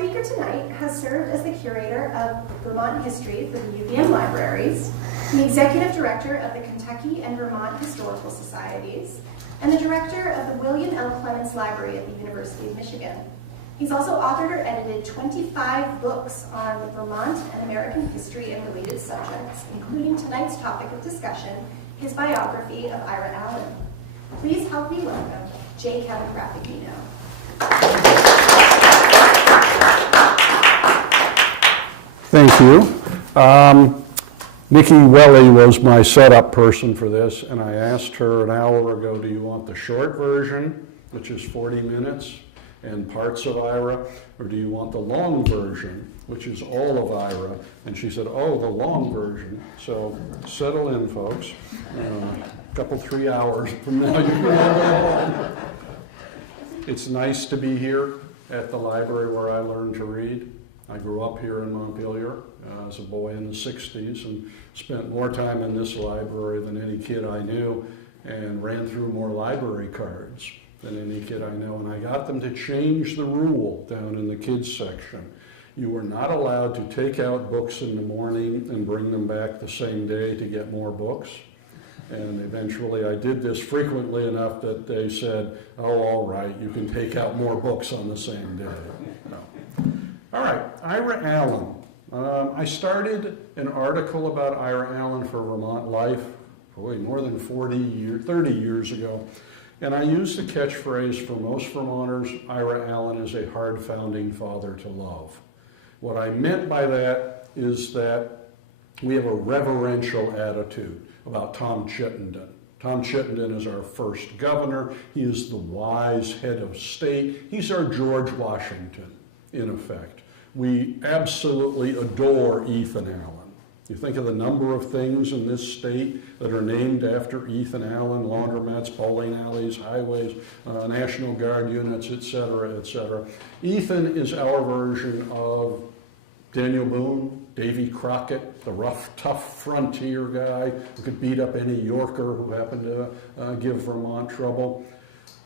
speaker tonight has served as the curator of Vermont history for the UVM libraries, the executive director of the Kentucky and Vermont Historical Societies, and the director of the William L. Clements Library at the University of Michigan. He's also authored or edited 25 books on Vermont and American history and related subjects, including tonight's topic of discussion, his biography of Ira Allen. Please help me welcome J. Kevin Graffagnino. Thank you. Nikki Welly was my setup person for this, and I asked her an hour ago, do you want the short version, which is 40 minutes, and parts of Ira, or do you want the long version, which is all of Ira? And she said, oh, the long version. So settle in, folks. A couple, 3 hours from now, you can have it. It's nice to be here at the library where I learned to read. I grew up here in Montpelier as a boy in the 60s and spent more time in this library than any kid I knew, and ran through more library cards than any kid I know. And I got them to change the rule down in the kids section. You were not allowed to take out books in the morning and bring them back the same day to get more books. And eventually I did this frequently enough that they said, oh, all right, you can take out more books on the same day. No. All right, Ira Allen. I started an article about Ira Allen for Vermont Life, probably more than 30 years ago. And I used the catchphrase for most Vermonters, Ira Allen is a hard founding father to love. What I meant by that is that we have a reverential attitude about Tom Chittenden. Tom Chittenden is our first governor. He is the wise head of state. He's our George Washington, in effect. We absolutely adore Ethan Allen. You think of the number of things in this state that are named after Ethan Allen: laundromats, bowling alleys, highways, National Guard units, et cetera, et cetera. Ethan is our version of Daniel Boone, Davy Crockett, the rough, tough frontier guy who could beat up any Yorker who happened to give Vermont trouble.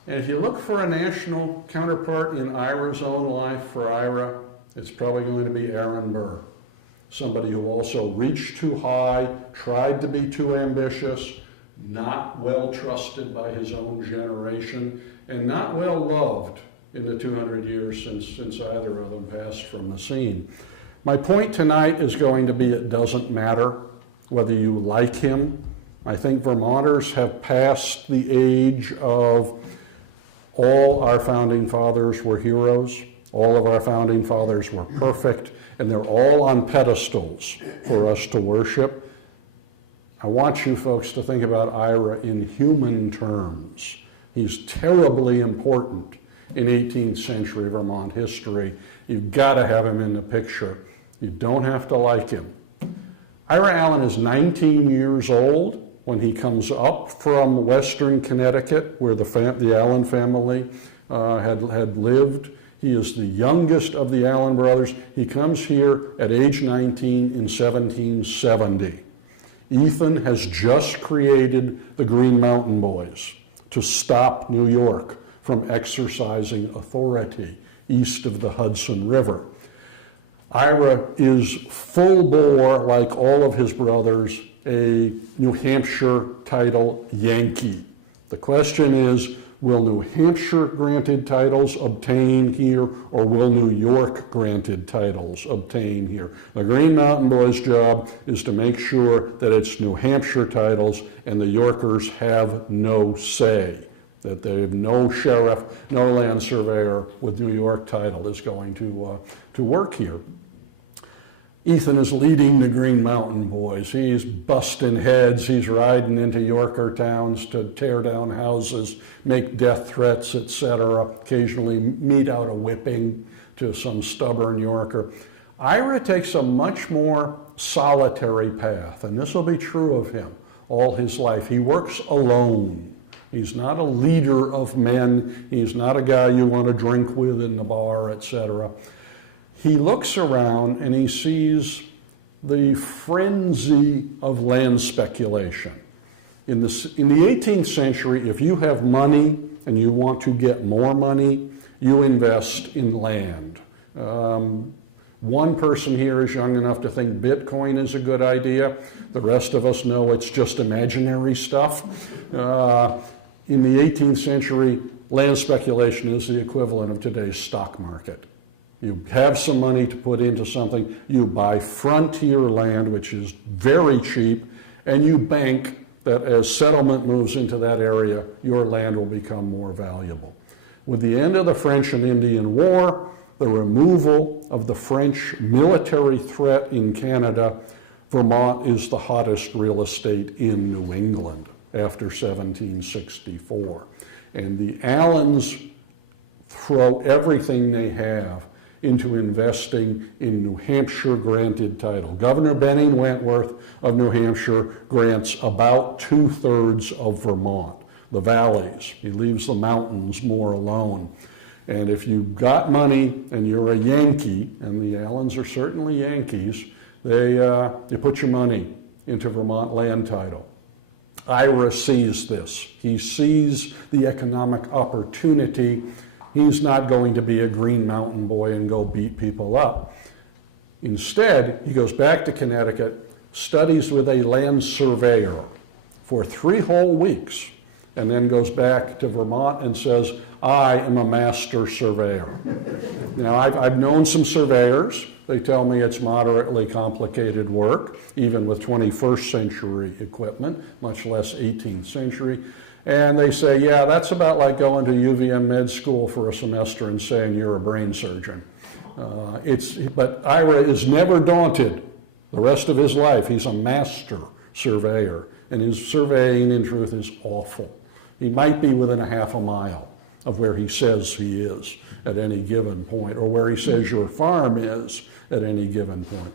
And if you look for a national counterpart in Ira's own life for Ira, it's probably going to be Aaron Burr. Somebody who also reached too high, tried to be too ambitious, not well trusted by his own generation, and not well loved in the 200 years since either of them passed from the scene. My point tonight is going to be it doesn't matter whether you like him. I think Vermonters have passed the age of all our founding fathers were heroes, all of our founding fathers were perfect, and they're all on pedestals for us to worship. I want you folks to think about Ira in human terms. He's terribly important in 18th century Vermont history. You've got to have him in the picture. You don't have to like him. Ira Allen is 19 years old when he comes up from Western Connecticut, where the Allen family had lived. He is the youngest of the Allen brothers. He comes here at age 19 in 1770. Ethan has just created the Green Mountain Boys to stop New York from exercising authority east of the Hudson River. Ira is full bore, like all of his brothers, a New Hampshire title Yankee. The question is, will New Hampshire granted titles obtain here, or will New York granted titles obtain here? The Green Mountain Boys' job is to make sure that it's New Hampshire titles and the Yorkers have no say, that they have no sheriff, no land surveyor with New York title is going to work here. Ethan is leading the Green Mountain Boys. He's busting heads. He's riding into Yorker towns to tear down houses, make death threats, etc., occasionally mete out a whipping to some stubborn Yorker. Ira takes a much more solitary path, and this will be true of him all his life. He works alone. He's not a leader of men. He's not a guy you want to drink with in the bar, etc. He looks around and he sees the frenzy of land speculation. In the 18th century, if you have money and you want to get more money, you invest in land. One person here is young enough to think Bitcoin is a good idea. The rest of us know it's just imaginary stuff. In the 18th century, land speculation is the equivalent of today's stock market. You have some money to put into something, you buy frontier land, which is very cheap, and you bank that as settlement moves into that area, your land will become more valuable. With the end of the French and Indian War, the removal of the French military threat in Canada, Vermont is the hottest real estate in New England after 1764. And the Allens throw everything they have into investing in New Hampshire granted title. Governor Benning Wentworth of New Hampshire grants about 2/3 of Vermont, the valleys. He leaves the mountains more alone. And if you've got money and you're a Yankee, and the Allens are certainly Yankees, you put your money into Vermont land title. Ira sees this. He sees the economic opportunity. He's not going to be a Green Mountain boy and go beat people up. Instead, he goes back to Connecticut, studies with a land surveyor for 3 whole weeks, and then goes back to Vermont and says, I am a master surveyor. Now, I've known some surveyors. They tell me it's moderately complicated work, even with 21st century equipment, much less 18th century. And they say, yeah, that's about like going to UVM med school for a semester and saying you're a brain surgeon. But Ira is never daunted. The rest of his life, he's a master surveyor. And his surveying, in truth, is awful. He might be within a half a mile of where he says he is at any given point, or where he says your farm is at any given point.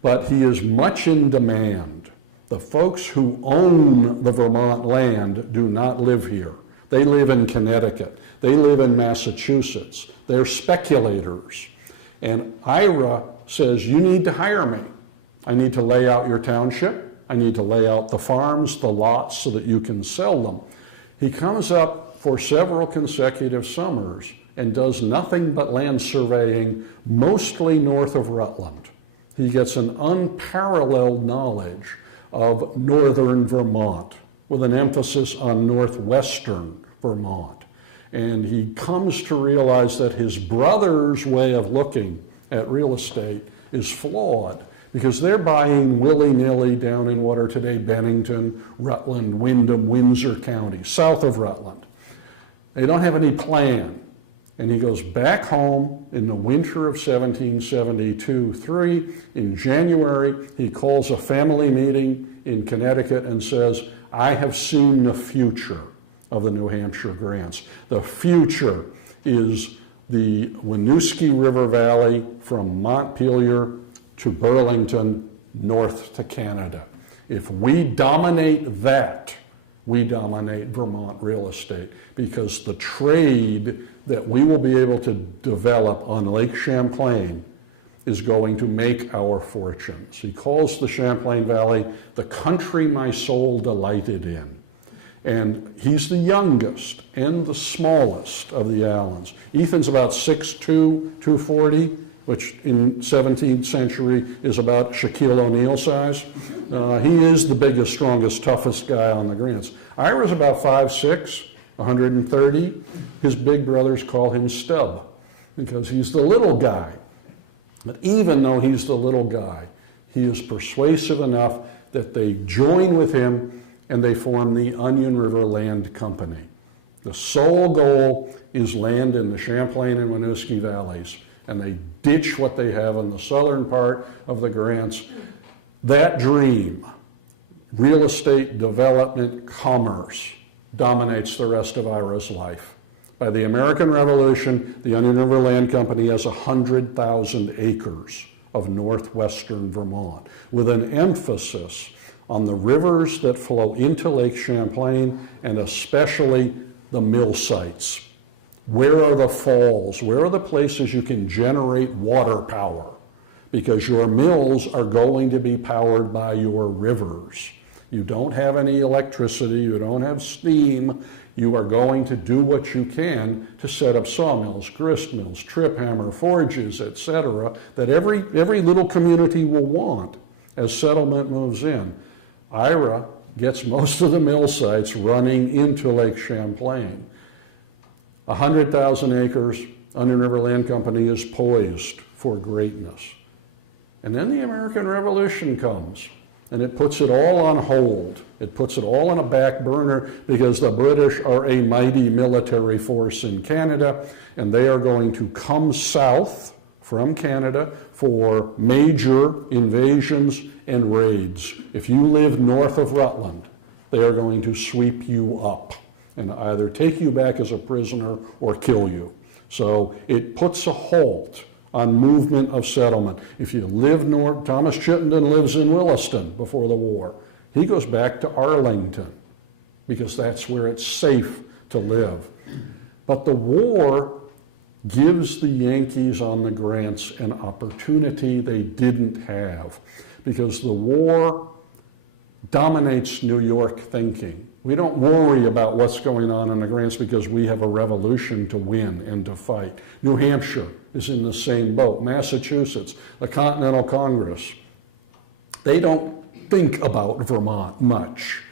But he is much in demand. The folks who own the Vermont land do not live here. They live in Connecticut. They live in Massachusetts. They're speculators. And Ira says, you need to hire me. I need to lay out your township. I need to lay out the farms, the lots, so that you can sell them. He comes up for several consecutive summers and does nothing but land surveying, mostly north of Rutland. He gets an unparalleled knowledge of northern Vermont, with an emphasis on northwestern Vermont. And he comes to realize that his brother's way of looking at real estate is flawed, because they're buying willy-nilly down in what are today Bennington, Rutland, Windham, Windsor counties, south of Rutland. They don't have any plan. And he goes back home in the winter of 1772-3. In January, he calls a family meeting in Connecticut and says, I have seen the future of the New Hampshire grants. The future is the Winooski River Valley from Montpelier to Burlington, north to Canada. If we dominate that, we dominate Vermont real estate, because the trade that we will be able to develop on Lake Champlain is going to make our fortunes. He calls the Champlain Valley the country my soul delighted in. And he's the youngest and the smallest of the Allens. Ethan's about 6'2", 240, which in 17th century is about Shaquille O'Neal size. He is the biggest, strongest, toughest guy on the grants. Ira's about 5'6", 130. His big brothers call him Stub because he's the little guy. But even though he's the little guy, he is persuasive enough that they join with him and they form the Onion River Land Company. The sole goal is land in the Champlain and Winooski valleys, and they ditch what they have in the southern part of the grants. That dream, real estate development, commerce, dominates the rest of Ira's life. By the American Revolution, the Onion River Land Company has 100,000 acres of northwestern Vermont, with an emphasis on the rivers that flow into Lake Champlain, and especially the mill sites. Where are the falls? Where are the places you can generate water power? Because your mills are going to be powered by your rivers. You don't have any electricity, you don't have steam. You are going to do what you can to set up sawmills, grist mills, trip hammer, forges, etc., that every little community will want as settlement moves in. Ira gets most of the mill sites running into Lake Champlain. 100,000 acres, Onion River Land Company is poised for greatness. And then the American Revolution comes, and it puts it all on hold. It puts it all on a back burner because the British are a mighty military force in Canada, and they are going to come south from Canada for major invasions and raids. If you live north of Rutland, they are going to sweep you up and either take you back as a prisoner or kill you. So it puts a halt on movement of settlement. If you live north, Thomas Chittenden lives in Williston before the war. He goes back to Arlington because that's where it's safe to live. But the war gives the Yankees on the Grants an opportunity they didn't have because the war dominates New York thinking. We don't worry about what's going on in the Grants because we have a revolution to win and to fight. New Hampshire is in the same boat. Massachusetts, the Continental Congress. They don't think about Vermont much.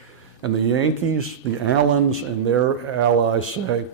And the Yankees, the Allens, and their allies say,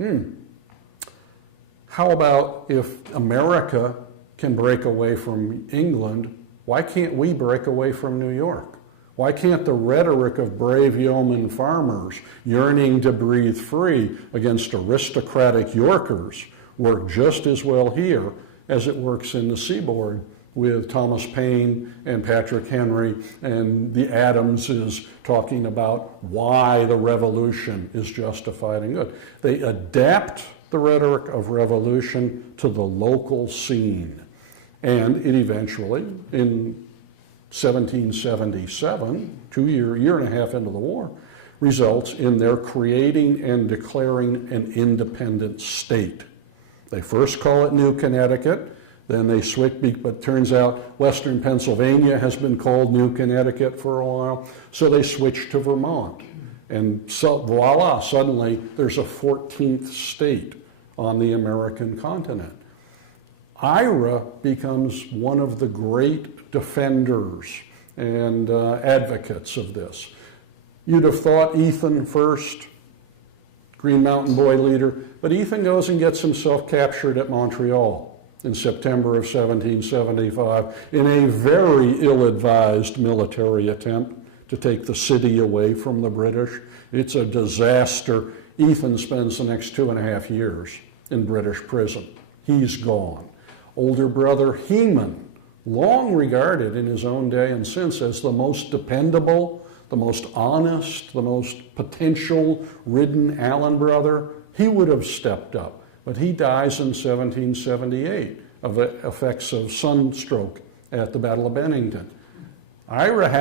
how about if America can break away from England, why can't we break away from New York? Why can't the rhetoric of brave yeoman farmers yearning to breathe free against aristocratic Yorkers work just as well here as it works in the seaboard with Thomas Paine and Patrick Henry and the Adamses talking about why the revolution is justified and good. They adapt the rhetoric of revolution to the local scene. And it eventually, in 1777, year and a half into the war, results in their creating and declaring an independent state. They first call it New Connecticut, then they switch, but turns out Western Pennsylvania has been called New Connecticut for a while, so they switch to Vermont. And so voila, suddenly there's a 14th state on the American continent. Ira becomes one of the great defenders and advocates of this. You'd have thought Ethan first, Green Mountain Boy leader, but Ethan goes and gets himself captured at Montreal in September of 1775 in a very ill-advised military attempt to take the city away from the British. It's a disaster. Ethan spends the next 2.5 years in British prison. He's gone. Older brother Heman, long regarded in his own day and since as the most dependable, the most honest, the most potential-ridden Allen brother, he would have stepped up. But he dies in 1778 of the effects of sunstroke at the Battle of Bennington.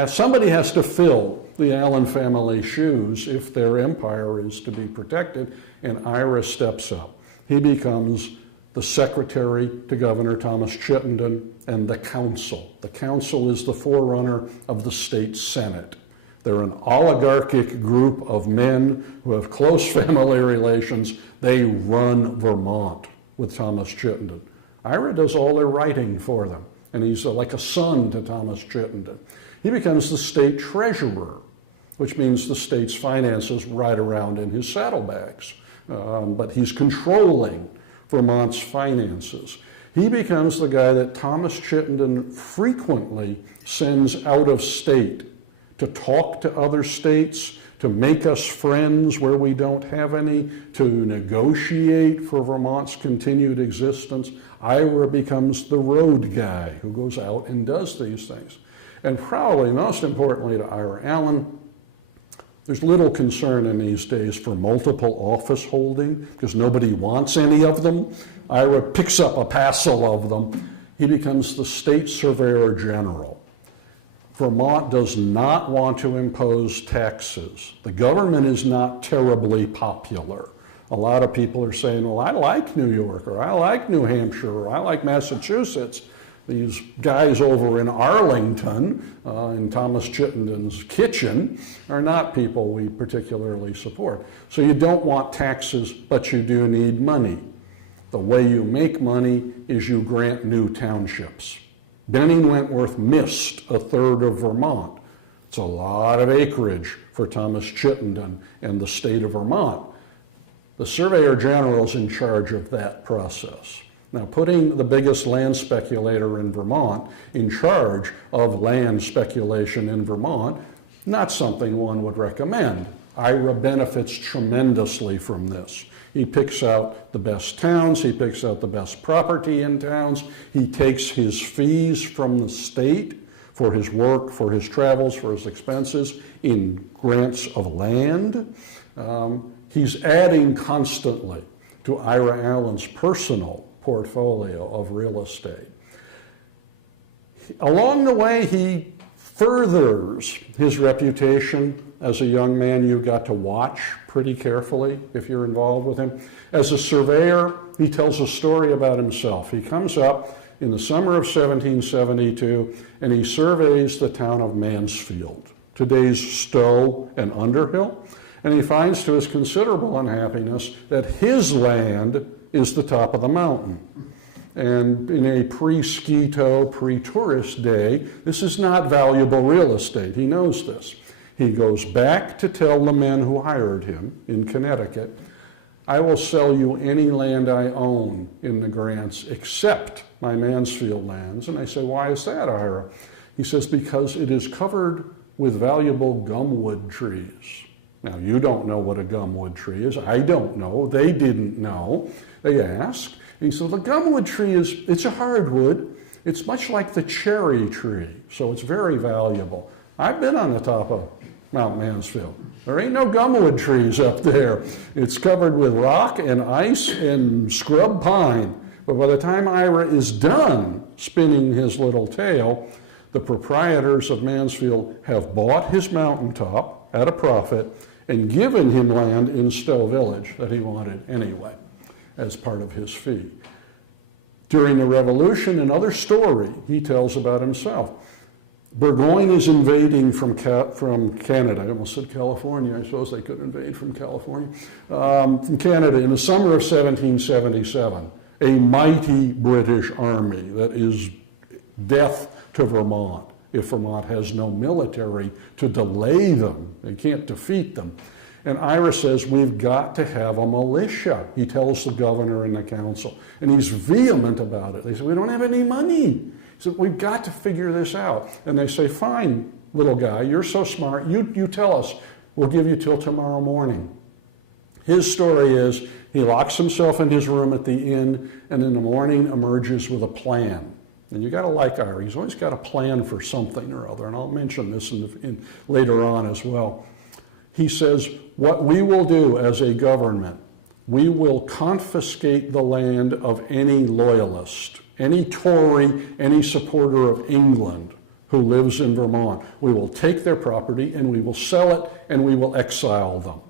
Somebody has to fill the Allen family's shoes if their empire is to be protected, and Ira steps up. He becomes the secretary to Governor Thomas Chittenden and the council. The council is the forerunner of the state senate. They're an oligarchic group of men who have close family relations. They run Vermont with Thomas Chittenden. Ira does all their writing for them, and he's like a son to Thomas Chittenden. He becomes the state treasurer, which means the state's finances ride around in his saddlebags, but he's controlling Vermont's finances. He becomes the guy that Thomas Chittenden frequently sends out of state to talk to other states, to make us friends where we don't have any, to negotiate for Vermont's continued existence. Ira becomes the road guy who goes out and does these things. And probably most importantly to Ira Allen, there's little concern in these days for multiple office holding because nobody wants any of them. Ira picks up a passel of them. He becomes the state surveyor general. Vermont does not want to impose taxes. The government is not terribly popular. A lot of people are saying, well, I like New York, or I like New Hampshire, or I like Massachusetts. These guys over in Arlington, in Thomas Chittenden's kitchen, are not people we particularly support. So you don't want taxes, but you do need money. The way you make money is you grant new townships. Benning Wentworth missed a third of Vermont. It's a lot of acreage for Thomas Chittenden and the state of Vermont. The Surveyor General is in charge of that process. Now, putting the biggest land speculator in Vermont in charge of land speculation in Vermont, not something one would recommend. Ira benefits tremendously from this. He picks out the best towns, he picks out the best property in towns, he takes his fees from the state for his work, for his travels, for his expenses in grants of land. He's adding constantly to Ira Allen's personal portfolio of real estate. Along the way, he furthers his reputation as a young man you got to watch pretty carefully if you're involved with him. As a surveyor, he tells a story about himself. He comes up in the summer of 1772 and he surveys the town of Mansfield, today's Stowe and Underhill, and he finds to his considerable unhappiness that his land is the top of the mountain. And in a pre-ski-tow, pre-tourist day, this is not valuable real estate. He knows this. He goes back to tell the men who hired him in Connecticut, I will sell you any land I own in the grants except my Mansfield lands. And I say, why is that, Ira? He says, because it is covered with valuable gumwood trees. Now, you don't know what a gumwood tree is. I don't know. They didn't know. They asked. And he said, the gumwood tree it's a hardwood. It's much like the cherry tree, so it's very valuable. I've been on the top of Mount Mansfield. There ain't no gumwood trees up there. It's covered with rock and ice and scrub pine. But by the time Ira is done spinning his little tale, the proprietors of Mansfield have bought his mountaintop at a profit and given him land in Stowe Village that he wanted anyway as part of his fee. During the Revolution, another story he tells about himself. Burgoyne is invading from Canada. I almost said California. I suppose they could invade from California. From Canada in the summer of 1777. A mighty British army that is death to Vermont if Vermont has no military to delay them. They can't defeat them. And Ira says, we've got to have a militia. He tells the governor and the council. And he's vehement about it. They say, we don't have any money. He said, we've got to figure this out. And they say, fine, little guy, you're so smart. You tell us. We'll give you till tomorrow morning. His story is he locks himself in his room at the inn and in the morning emerges with a plan. And you got to like Ira. He's always got a plan for something or other. And I'll mention this later on as well. He says, what we will do as a government, we will confiscate the land of any loyalist, any Tory, any supporter of England who lives in Vermont. We will take their property and we will sell it and we will exile them.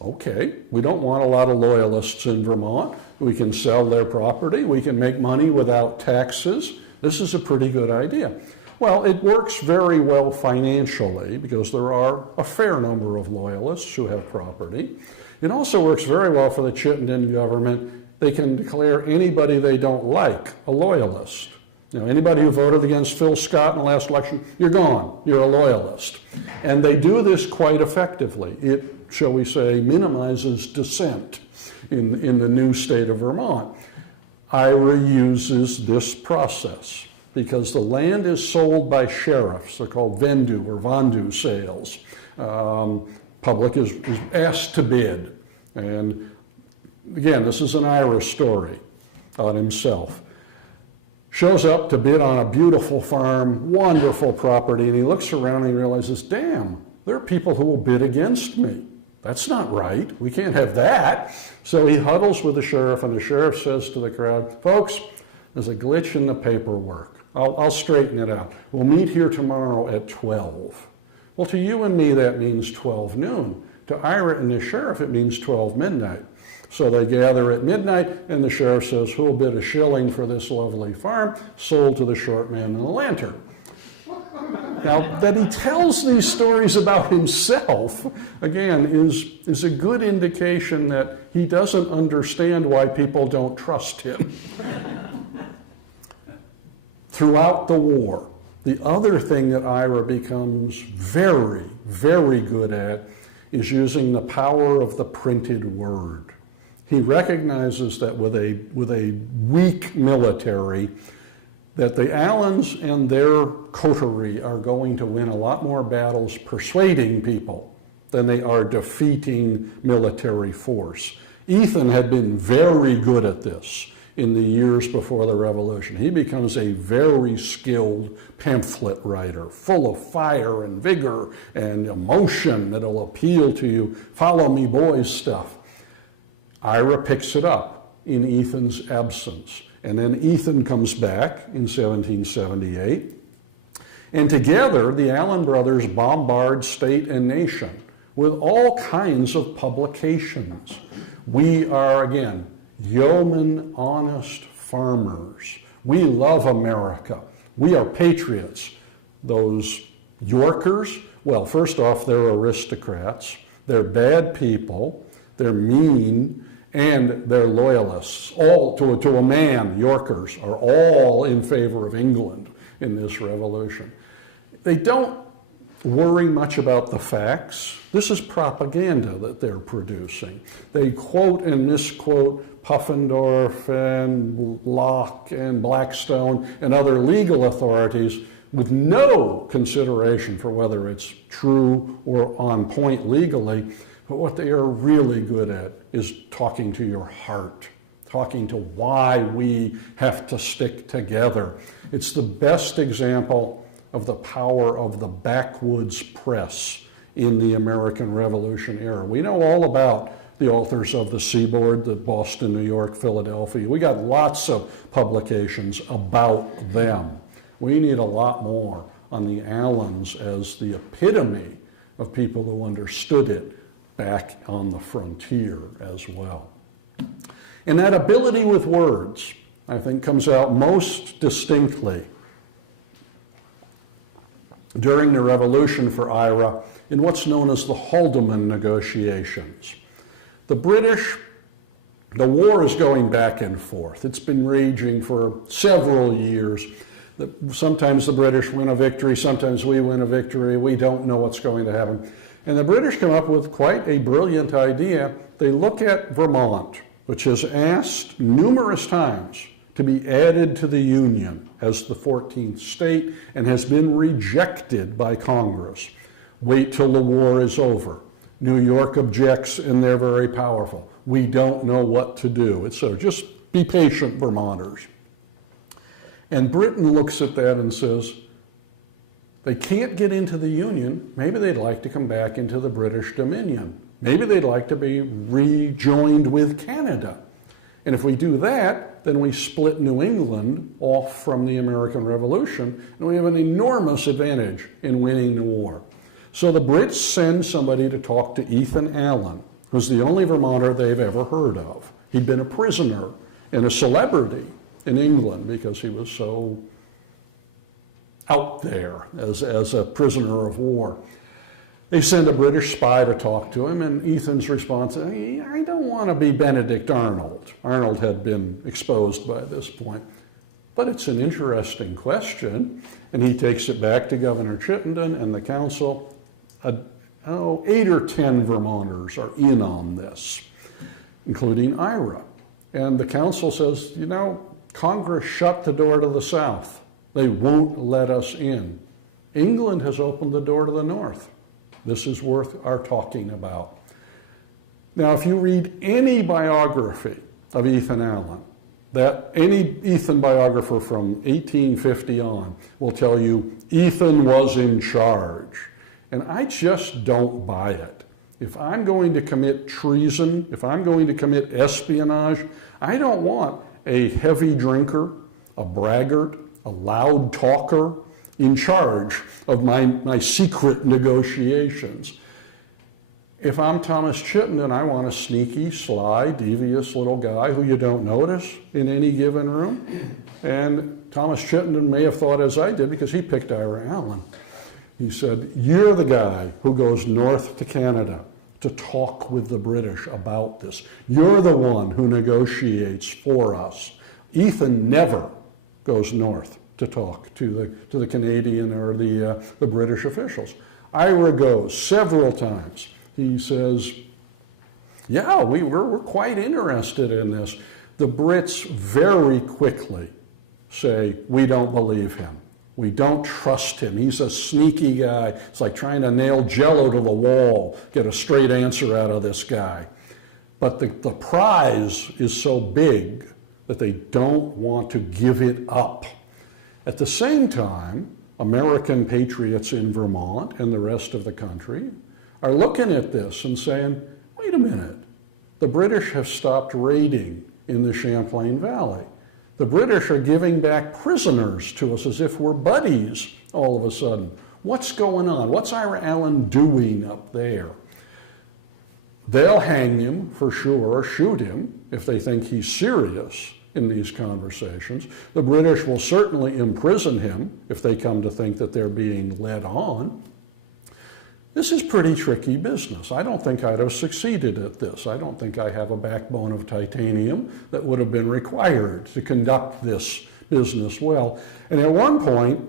Okay, we don't want a lot of loyalists in Vermont. We can sell their property. We can make money without taxes. This is a pretty good idea. Well, it works very well financially because there are a fair number of loyalists who have property. It also works very well for the Chittenden government. They can declare anybody they don't like a loyalist. You know, anybody who voted against Phil Scott in the last election, you're gone. You're a loyalist. And they do this quite effectively. It, shall we say, minimizes dissent in the new state of Vermont. Ira uses this process because the land is sold by sheriffs. They're called vendu or vendu sales. Public is asked to bid. And again, this is an Ira story on himself. Shows up to bid on a beautiful farm, wonderful property, and he looks around and he realizes, damn, there are people who will bid against me. That's not right. We can't have that. So he huddles with the sheriff, and the sheriff says to the crowd, folks, there's a glitch in the paperwork. I'll straighten it out. We'll meet here tomorrow at 12. Well, to you and me, that means 12 noon. To Ira and the sheriff, it means 12 midnight. So they gather at midnight, and the sheriff says, who'll bid a shilling for this lovely farm? Sold to the short man in the lantern. Now, that he tells these stories about himself, again, is a good indication that he doesn't understand why people don't trust him. Throughout the war, the other thing that Ira becomes very, very good at is using the power of the printed word. He recognizes that with a weak military, that the Allens and their coterie are going to win a lot more battles persuading people than they are defeating military force. Ethan had been very good at this in the years before the Revolution. He becomes a very skilled pamphlet writer, full of fire and vigor and emotion that'll appeal to you. Follow me, boys stuff. Ira picks it up in Ethan's absence. And then Ethan comes back in 1778. And together, the Allen brothers bombard state and nation with all kinds of publications. We are, again, yeoman, honest farmers. We love America. We are patriots. Those Yorkers, well, first off, they're aristocrats. They're bad people. They're mean. And they're loyalists. All, to a man, Yorkers are all in favor of England in this revolution. They don't worry much about the facts. This is propaganda that they're producing. They quote and misquote Puffendorf and Locke and Blackstone and other legal authorities with no consideration for whether it's true or on point legally. But what they are really good at is talking to your heart, talking to why we have to stick together. It's the best example of the power of the backwoods press in the American Revolution era. We know all about the authors of the Seaboard, the Boston, New York, Philadelphia. We got lots of publications about them. We need a lot more on the Allens as the epitome of people who understood it back on the frontier as well. And that ability with words, I think, comes out most distinctly during the Revolution for Ira in what's known as the Haldeman negotiations. The British, the war is going back and forth. It's been raging for several years. Sometimes the British win a victory, sometimes we win a victory. We don't know what's going to happen. And the British come up with quite a brilliant idea. They look at Vermont, which has asked numerous times to be added to the Union as the 14th state and has been rejected by Congress. Wait till the war is over. New York objects and they're very powerful. We don't know what to do. So just be patient, Vermonters. And Britain looks at that and says, they can't get into the Union. Maybe they'd like to come back into the British Dominion. Maybe they'd like to be rejoined with Canada. And if we do that, then we split New England off from the American Revolution, and we have an enormous advantage in winning the war. So the Brits send somebody to talk to Ethan Allen, who's the only Vermonter they've ever heard of. He'd been a prisoner and a celebrity in England because he was so out there as a prisoner of war. They send a British spy to talk to him, and Ethan's response is, I don't want to be Benedict Arnold. Arnold had been exposed by this point. But it's an interesting question, and he takes it back to Governor Chittenden and the council. 8 or 10 Vermonters are in on this, including Ira. And the council says, Congress shut the door to the south. They won't let us in. England has opened the door to the north. This is worth our talking about. Now, if you read any biography of Ethan Allen, any Ethan biographer from 1850 on will tell you Ethan was in charge. And I just don't buy it. If I'm going to commit treason, if I'm going to commit espionage, I don't want a heavy drinker, a braggart, a loud talker in charge of my secret negotiations. If I'm Thomas Chittenden, I want a sneaky, sly, devious little guy who you don't notice in any given room. And Thomas Chittenden may have thought as I did because he picked Ira Allen. He said, you're the guy who goes north to Canada to talk with the British about this. You're the one who negotiates for us. Ethan never goes north to talk to the Canadian or the British officials. Ira goes several times. He says, yeah, we're quite interested in this. The Brits very quickly say, we don't believe him. We don't trust him. He's a sneaky guy. It's like trying to nail Jell-O to the wall, get a straight answer out of this guy. But the prize is so big that they don't want to give it up. At the same time, American patriots in Vermont and the rest of the country are looking at this and saying, wait a minute, the British have stopped raiding in the Champlain Valley. The British are giving back prisoners to us as if we're buddies all of a sudden. What's going on? What's Ira Allen doing up there? They'll hang him for sure, or shoot him if they think he's serious in these conversations. The British will certainly imprison him if they come to think that they're being led on. This is pretty tricky business. I don't think I'd have succeeded at this. I don't think I have a backbone of titanium that would have been required to conduct this business well. And at one point,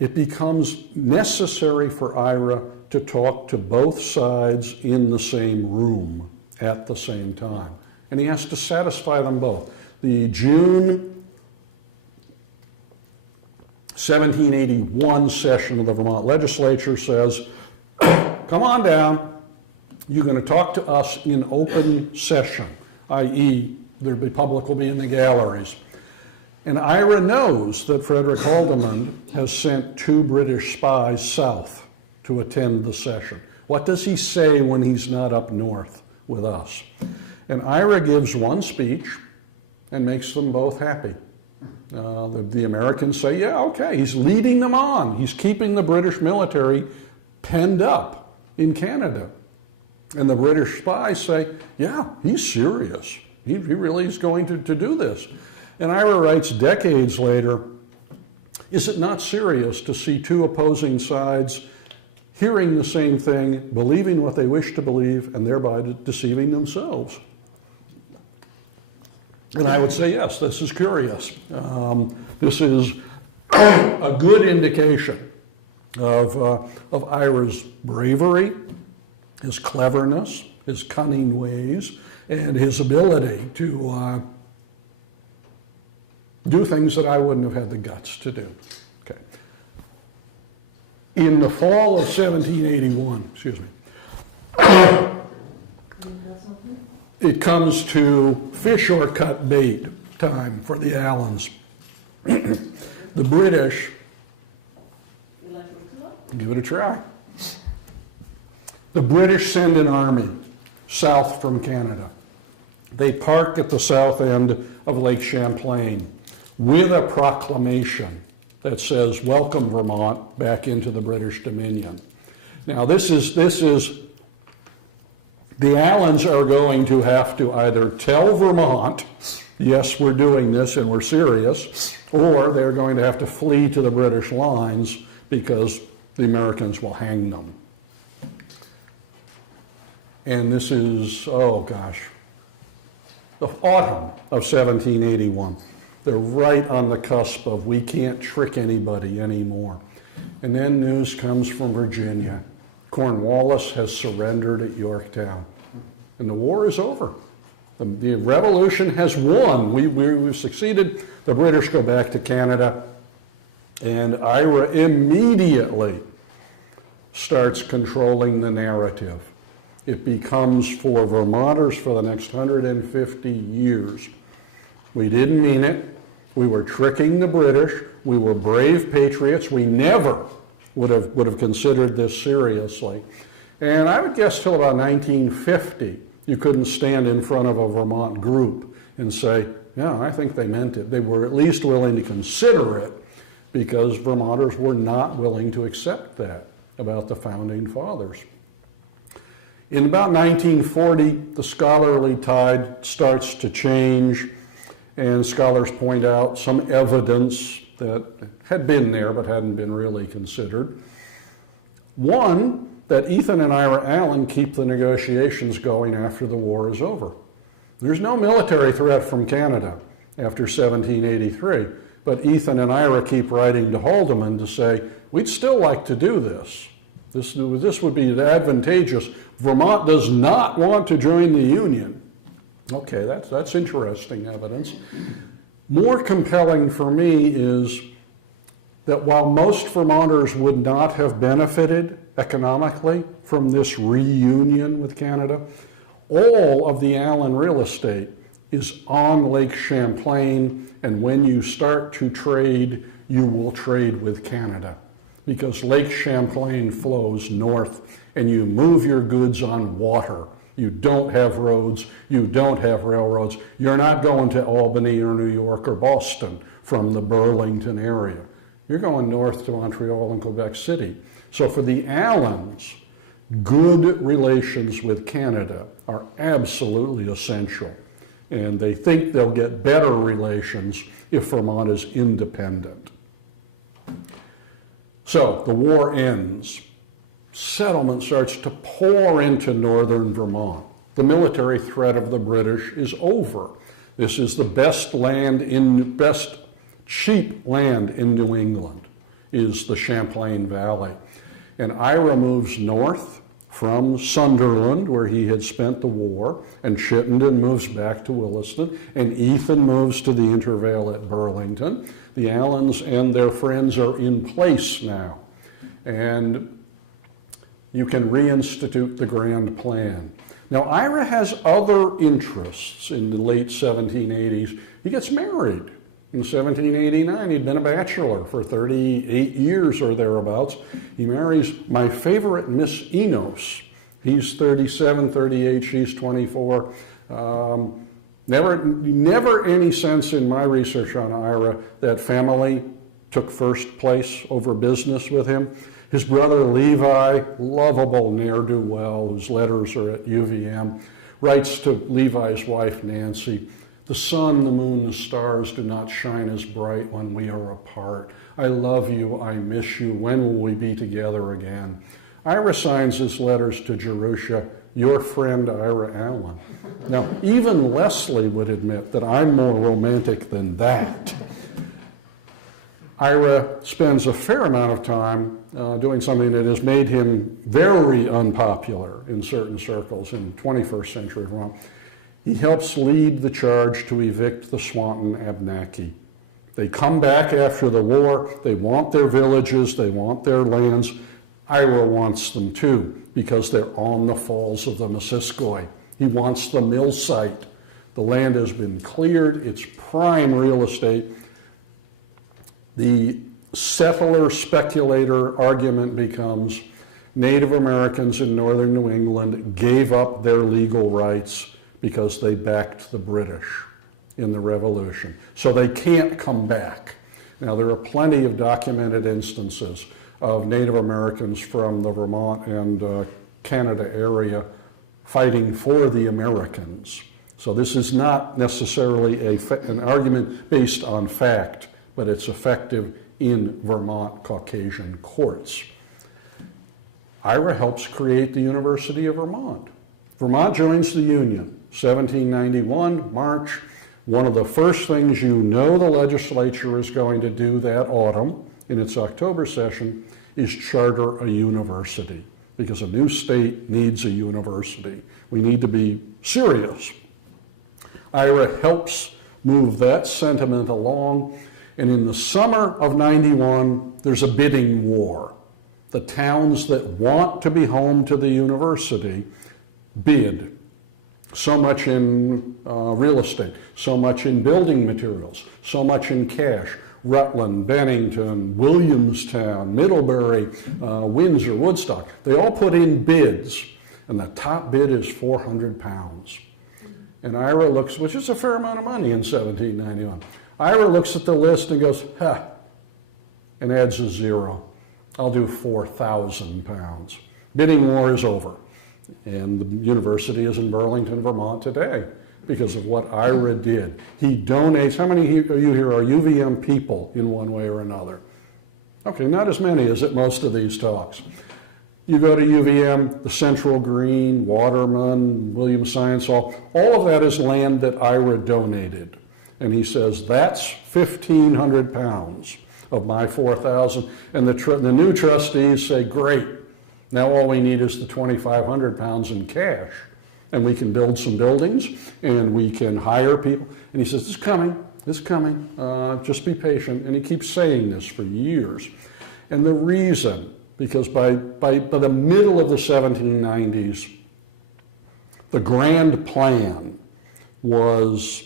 it becomes necessary for Ira to talk to both sides in the same room at the same time. And he has to satisfy them both. The June 1781 session of the Vermont legislature says, come on down, you're going to talk to us in open session, i.e. the public will be in the galleries. And Ira knows that Frederick Haldimand has sent 2 British spies south to attend the session. What does he say when he's not up north with us? And Ira gives one speech and makes them both happy. The Americans say, yeah, okay, he's leading them on. He's keeping the British military penned up in Canada. And the British spies say, yeah, he's serious. He really is going to do this. And Ira writes decades later, is it not serious to see 2 opposing sides hearing the same thing, believing what they wish to believe, and thereby deceiving themselves? And I would say, yes, this is curious. This is a good indication of Ira's bravery, his cleverness, his cunning ways, and his ability to do things that I wouldn't have had the guts to do. Okay. In the fall of 1781, it comes to fish or cut bait time for the Allens. The British, give it a try. The British send an army south from Canada. They park at the south end of Lake Champlain with a proclamation that says, welcome Vermont back into the British Dominion. Now this is the Allens are going to have to either tell Vermont, yes, we're doing this and we're serious, or they're going to have to flee to the British lines because the Americans will hang them. And this is, oh gosh, the autumn of 1781. They're right on the cusp of we can't trick anybody anymore. And then news comes from Virginia. Cornwallis has surrendered at Yorktown. And the war is over. The revolution has won. We've succeeded. The British go back to Canada. And Ira immediately starts controlling the narrative. It becomes for Vermonters for the next 150 years. We didn't mean it. We were tricking the British. We were brave patriots. We never would have considered this seriously. And I would guess till about 1950, you couldn't stand in front of a Vermont group and say, yeah, I think they meant it. They were at least willing to consider it because Vermonters were not willing to accept that about the Founding Fathers. In about 1940, the scholarly tide starts to change, and scholars point out some evidence that had been there but hadn't been really considered. One, that Ethan and Ira Allen keep the negotiations going after the war is over. There's no military threat from Canada after 1783, but Ethan and Ira keep writing to Haldeman to say, we'd still like to do this. This would be advantageous. Vermont does not want to join the Union. Okay, that's interesting evidence. More compelling for me is that while most Vermonters would not have benefited economically from this reunion with Canada, all of the Allen real estate is on Lake Champlain, and when you start to trade, you will trade with Canada, because Lake Champlain flows north and you move your goods on water. You don't have roads, you don't have railroads. You're not going to Albany or New York or Boston from the Burlington area. You're going north to Montreal and Quebec City. So for the Allens, good relations with Canada are absolutely essential. And they think they'll get better relations if Vermont is independent. So the war ends. Settlement starts to pour into northern Vermont. The military threat of the British is over. This is the best cheap land in New England, is the Champlain Valley. And Ira moves north from Sunderland, where he had spent the war, and Chittenden moves back to Williston, and Ethan moves to the Intervale at Burlington. The Allens and their friends are in place now, and you can reinstitute the grand plan. Now, Ira has other interests in the late 1780s. He gets married. In 1789, he'd been a bachelor for 38 years or thereabouts. He marries my favorite Miss Enos. He's 37, 38, she's 24. Never any sense in my research on Ira that family took first place over business with him. His brother Levi, lovable ne'er-do-well, whose letters are at UVM, writes to Levi's wife Nancy, "The sun, the moon, the stars do not shine as bright when we are apart. I love you, I miss you, when will we be together again?" Ira signs his letters to Jerusha, "Your friend Ira Allen." Now, even Leslie would admit that I'm more romantic than that. Ira spends a fair amount of time doing something that has made him very unpopular in certain circles in 21st century Vermont. He helps lead the charge to evict the Swanton Abnaki. They come back after the war, they want their villages, they want their lands. Ira wants them too, because they're on the falls of the Missisquoi. He wants the mill site. The land has been cleared, it's prime real estate. The settler-speculator argument becomes Native Americans in northern New England gave up their legal rights because they backed the British in the Revolution. So they can't come back. Now, there are plenty of documented instances of Native Americans from the Vermont and Canada area fighting for the Americans. So this is not necessarily an argument based on fact, but it's effective in Vermont Caucasian courts. Ira helps create the University of Vermont. Vermont joins the Union, 1791, March. One of the first things you know the legislature is going to do that autumn in its October session is charter a university, because a new state needs a university. We need to be serious. Ira helps move that sentiment along. And in the summer of 91, there's a bidding war. The towns that want to be home to the university bid. So much in real estate, so much in building materials, so much in cash. Rutland, Bennington, Williamstown, Middlebury, Windsor, Woodstock, they all put in bids, and the top bid is £400. And Ira looks, which is a fair amount of money in 1791. Ira looks at the list and goes, and adds a zero. I'll do £4,000. Bidding war is over. And the university is in Burlington, Vermont today because of what Ira did. He donates, how many of you here are UVM people in one way or another? Okay, not as many as at most of these talks. You go to UVM, the Central Green, Waterman, Williams Science Hall, all of that is land that Ira donated. And he says, that's 1,500 pounds of my 4,000. And the new trustees say, great, now all we need is the 2,500 pounds in cash. And we can build some buildings, and we can hire people. And he says, it's coming, just be patient. And he keeps saying this for years. And the reason, because by the middle of the 1790s, the grand plan was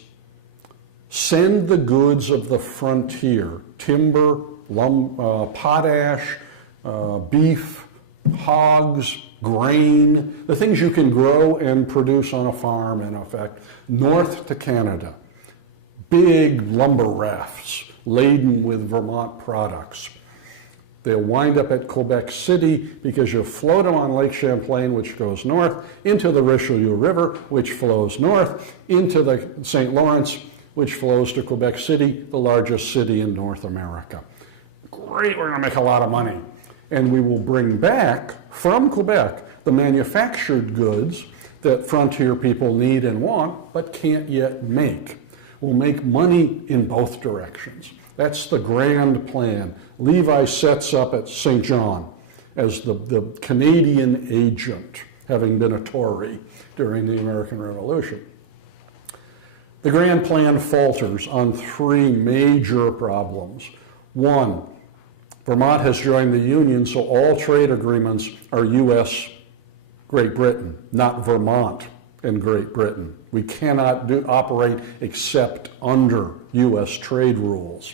send the goods of the frontier, timber, potash, beef, hogs, grain, the things you can grow and produce on a farm, in effect, north to Canada. Big lumber rafts laden with Vermont products. They'll wind up at Quebec City because you float them on Lake Champlain, which goes north, into the Richelieu River, which flows north, into the St. Lawrence, which flows to Quebec City, the largest city in North America. Great, we're going to make a lot of money. And we will bring back from Quebec the manufactured goods that frontier people need and want, but can't yet make. We'll make money in both directions. That's the grand plan. Levi sets up at St. John as the Canadian agent, having been a Tory during the American Revolution. The grand plan falters on three major problems. One, Vermont has joined the Union, so all trade agreements are U.S. Great Britain, not Vermont and Great Britain. We cannot operate except under U.S. trade rules.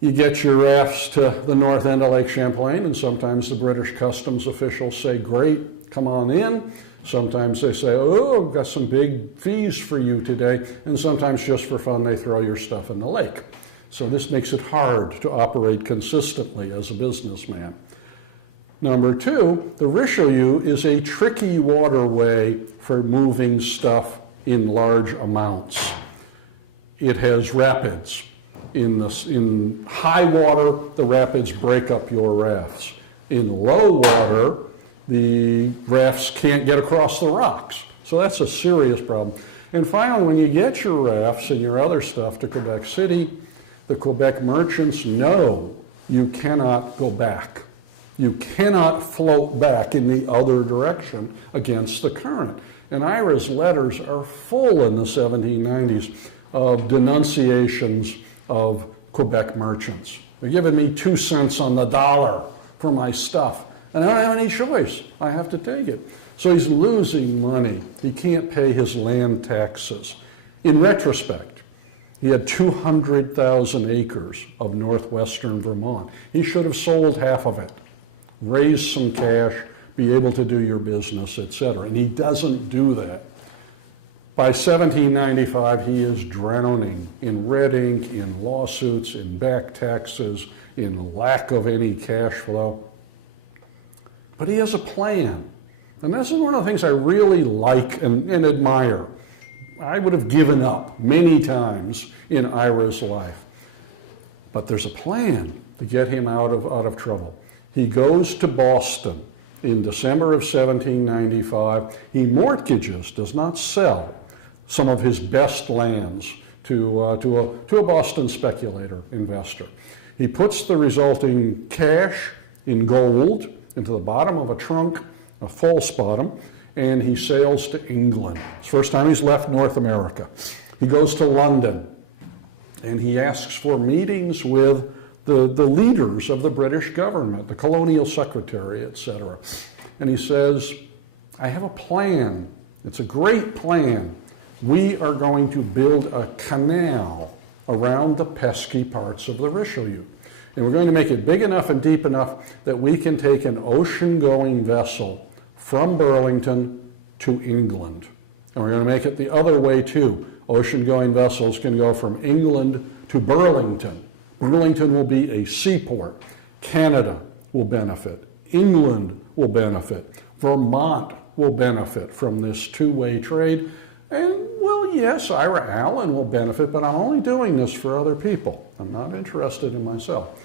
You get your rafts to the north end of Lake Champlain, and sometimes the British customs officials say, great, come on in. Sometimes they say, oh, I've got some big fees for you today. And sometimes just for fun, they throw your stuff in the lake. So this makes it hard to operate consistently as a businessman. Number two, the Richelieu is a tricky waterway for moving stuff in large amounts. It has rapids. In high water, the rapids break up your rafts. In low water, the rafts can't get across the rocks. So that's a serious problem. And finally, when you get your rafts and your other stuff to Quebec City, the Quebec merchants know you cannot go back. You cannot float back in the other direction against the current. And Ira's letters are full in the 1790s of denunciations of Quebec merchants. They're giving me 2 cents on the dollar for my stuff. And I don't have any choice. I have to take it. So he's losing money. He can't pay his land taxes. In retrospect, he had 200,000 acres of northwestern Vermont. He should have sold half of it, raised some cash, be able to do your business, etc. And he doesn't do that. By 1795, he is drowning in red ink, in lawsuits, in back taxes, in lack of any cash flow. But he has a plan. And this is one of the things I really like and admire. I would have given up many times in Ira's life. But there's a plan to get him out of trouble. He goes to Boston in December of 1795. He mortgages, does not sell, some of his best lands to a Boston speculator investor. He puts the resulting cash in gold into the bottom of a trunk, a false bottom, and he sails to England. It's the first time he's left North America. He goes to London, and he asks for meetings with the leaders of the British government, the colonial secretary, etc. And he says, I have a plan. It's a great plan. We are going to build a canal around the pesky parts of the Richelieu. And we're going to make it big enough and deep enough that we can take an ocean-going vessel from Burlington to England. And we're going to make it the other way too. Ocean-going vessels can go from England to Burlington. Burlington will be a seaport. Canada will benefit. England will benefit. Vermont will benefit from this two-way trade. And, well, yes, Ira Allen will benefit, but I'm only doing this for other people. I'm not interested in myself.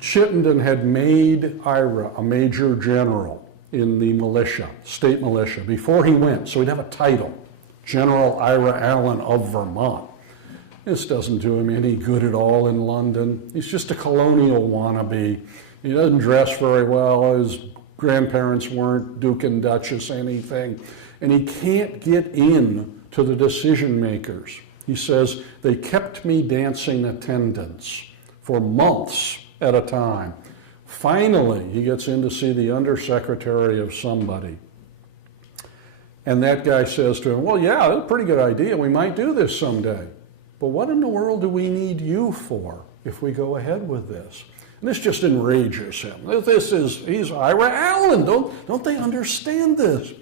Chittenden had made Ira a major general in the militia, state militia, before he went, so he'd have a title, General Ira Allen of Vermont. This doesn't do him any good at all in London. He's just a colonial wannabe. He doesn't dress very well. His grandparents weren't Duke and Duchess anything. And he can't get in to the decision makers. He says, they kept me dancing attendance for months at a time. Finally, he gets in to see the undersecretary of somebody. And that guy says to him, well, yeah, that's a pretty good idea. We might do this someday. But what in the world do we need you for if we go ahead with this? And this just enrages him. He's Ira Allen. Don't they understand this?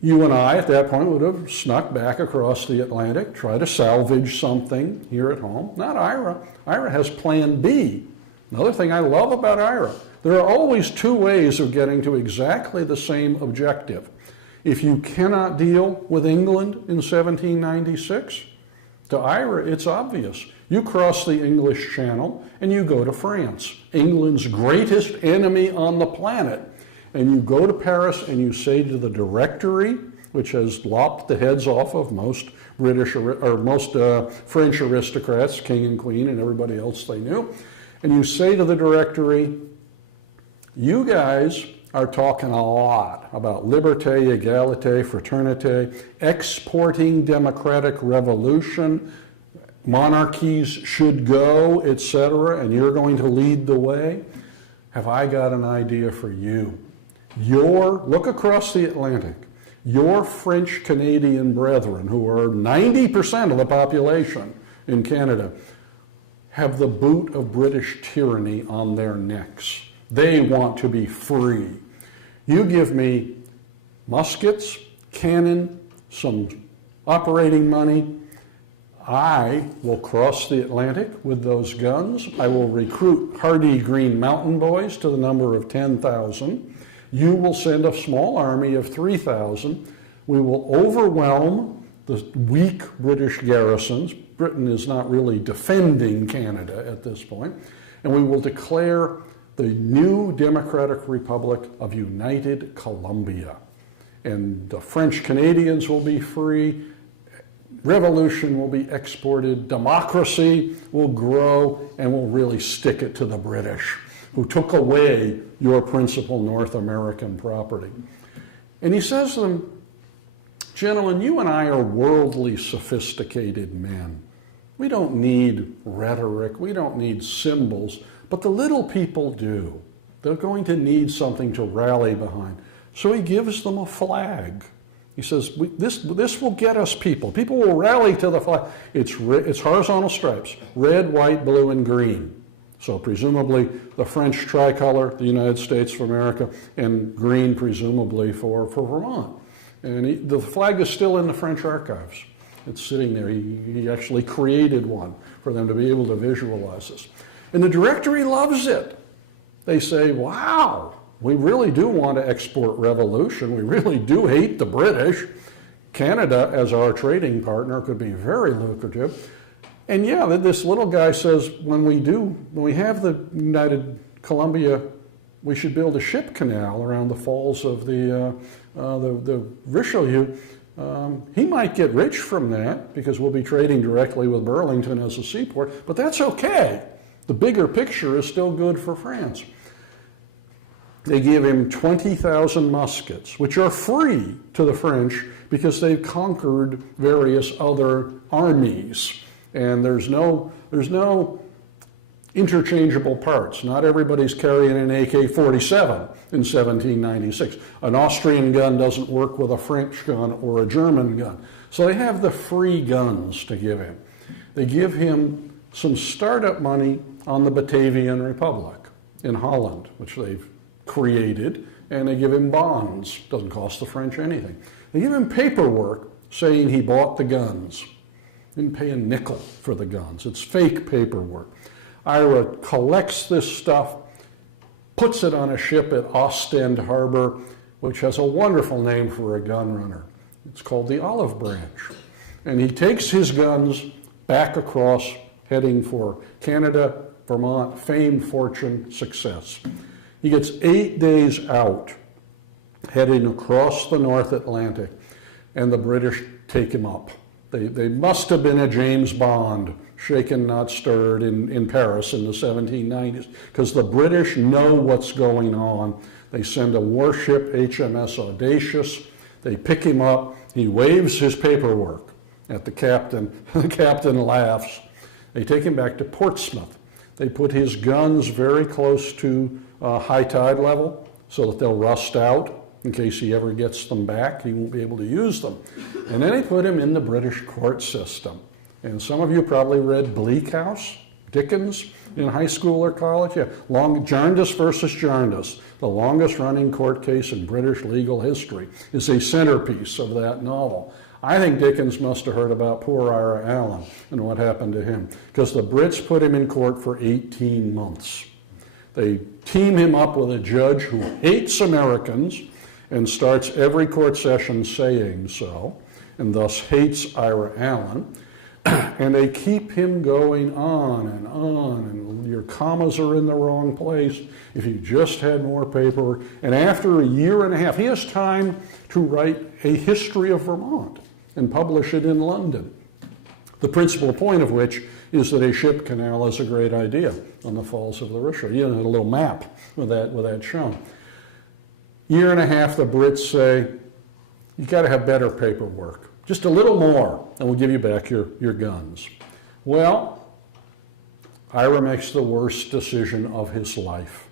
You and I, at that point, would have snuck back across the Atlantic, try to salvage something here at home. Not Ira. Ira has plan B. Another thing I love about Ira, there are always two ways of getting to exactly the same objective. If you cannot deal with England in 1796, to Ira, it's obvious. You cross the English Channel and you go to France, England's greatest enemy on the planet. And you go to Paris and you say to the Directory, which has lopped the heads off of most French aristocrats, king and queen and everybody else they knew, and you say to the Directory, you guys are talking a lot about liberté, égalité, fraternité, exporting democratic revolution, monarchies should go, etc., and you're going to lead the way. Have I got an idea for you? Look across the Atlantic. Your French-Canadian brethren, who are 90% of the population in Canada, have the boot of British tyranny on their necks. They want to be free. You give me muskets, cannon, some operating money. I will cross the Atlantic with those guns. I will recruit hardy Green Mountain Boys to the number of 10,000. You will send a small army of 3,000. We will overwhelm the weak British garrisons. Britain is not really defending Canada at this point. And we will declare the new Democratic Republic of United Columbia. And the French Canadians will be free. Revolution will be exported. Democracy will grow, and we'll really stick it to the British, who took away your principal North American property. And he says to them, gentlemen, you and I are worldly sophisticated men. We don't need rhetoric, we don't need symbols, but the little people do. They're going to need something to rally behind. So he gives them a flag. He says, this will get us people. People will rally to the flag. It's horizontal stripes, red, white, blue, and green. So presumably the French tricolor, the United States of America, and green presumably for Vermont. And the flag is still in the French archives. It's sitting there. He actually created one for them to be able to visualize this. And the Directory loves it. They say, wow, we really do want to export revolution. We really do hate the British. Canada, as our trading partner, could be very lucrative. And yeah, this little guy says, when we have the United Columbia, we should build a ship canal around the falls of the Richelieu. He might get rich from that because we'll be trading directly with Burlington as a seaport, but that's okay. The bigger picture is still good for France. They give him 20,000 muskets, which are free to the French because they've conquered various other armies. And there's no interchangeable parts. Not everybody's carrying an AK-47 in 1796. An Austrian gun doesn't work with a French gun or a German gun. So they have the free guns to give him. They give him some startup money on the Batavian Republic in Holland, which they've created, and they give him bonds. Doesn't cost the French anything. They give him paperwork saying he bought the guns. Didn't pay a nickel for the guns. It's fake paperwork. Ira collects this stuff, puts it on a ship at Ostend Harbor, which has a wonderful name for a gun runner. It's called the Olive Branch. And he takes his guns back across, heading for Canada, Vermont, fame, fortune, success. He gets 8 days out, heading across the North Atlantic, and the British take him up. They must have been a James Bond, shaken not stirred, in Paris in the 1790s, because the British know what's going on. They send a warship, HMS Audacious. They pick him up. He waves his paperwork at the captain. The captain laughs. They take him back to Portsmouth. They put his guns very close to high tide level so that they'll rust out. In case he ever gets them back, he won't be able to use them. And then they put him in the British court system. And some of you probably read Bleak House, Dickens, in high school or college. Yeah, Jarndyce versus Jarndyce, the longest running court case in British legal history, is a centerpiece of that novel. I think Dickens must have heard about poor Ira Allen and what happened to him, because the Brits put him in court for 18 months. They team him up with a judge who hates Americans and starts every court session saying so, and thus hates Ira Allen. And they keep him going on, and your commas are in the wrong place. If you just had more paperwork. And after a year and a half, he has time to write a history of Vermont and publish it in London. The principal point of which is that a ship canal is a great idea on the Falls of the Richelieu. You know, a little map with that shown. Year and a half, the Brits say, you got to have better paperwork. Just a little more, and we'll give you back your guns. Well, Ira makes the worst decision of his life.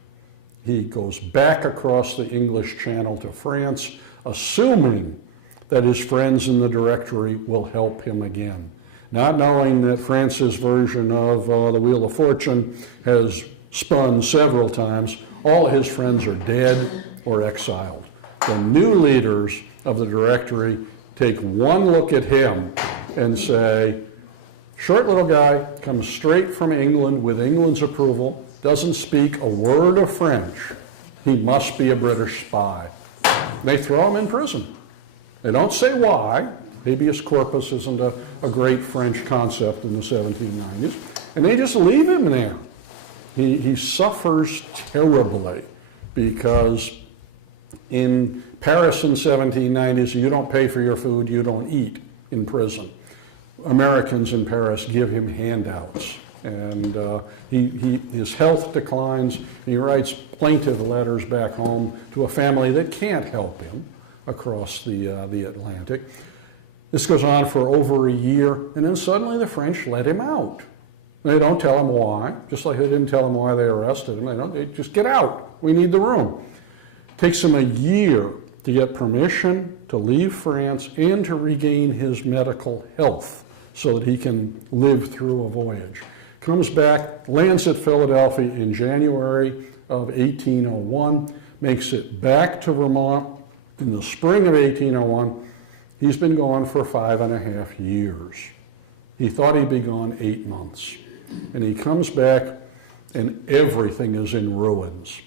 He goes back across the English Channel to France, assuming that his friends in the Directory will help him again, not knowing that France's version of the Wheel of Fortune has spun several times. All of his friends are dead or exiled. The new leaders of the Directory take one look at him and say, short little guy, comes straight from England with England's approval, doesn't speak a word of French. He must be a British spy. They throw him in prison. They don't say why. Habeas corpus isn't a great French concept in the 1790s. And they just leave him there. He suffers terribly because in Paris in the 1790s, you don't pay for your food, you don't eat in prison. Americans in Paris give him handouts. And his health declines. He writes plaintive letters back home to a family that can't help him across the Atlantic. This goes on for over a year, and then suddenly the French let him out. They don't tell him why, just like they didn't tell him why they arrested him. They just get out. We need the room. It takes him a year to get permission to leave France and to regain his medical health so that he can live through a voyage. Comes back, lands at Philadelphia in January of 1801, makes it back to Vermont in the spring of 1801. He's been gone for 5.5 years. He thought he'd be gone 8 months. And he comes back and everything is in ruins.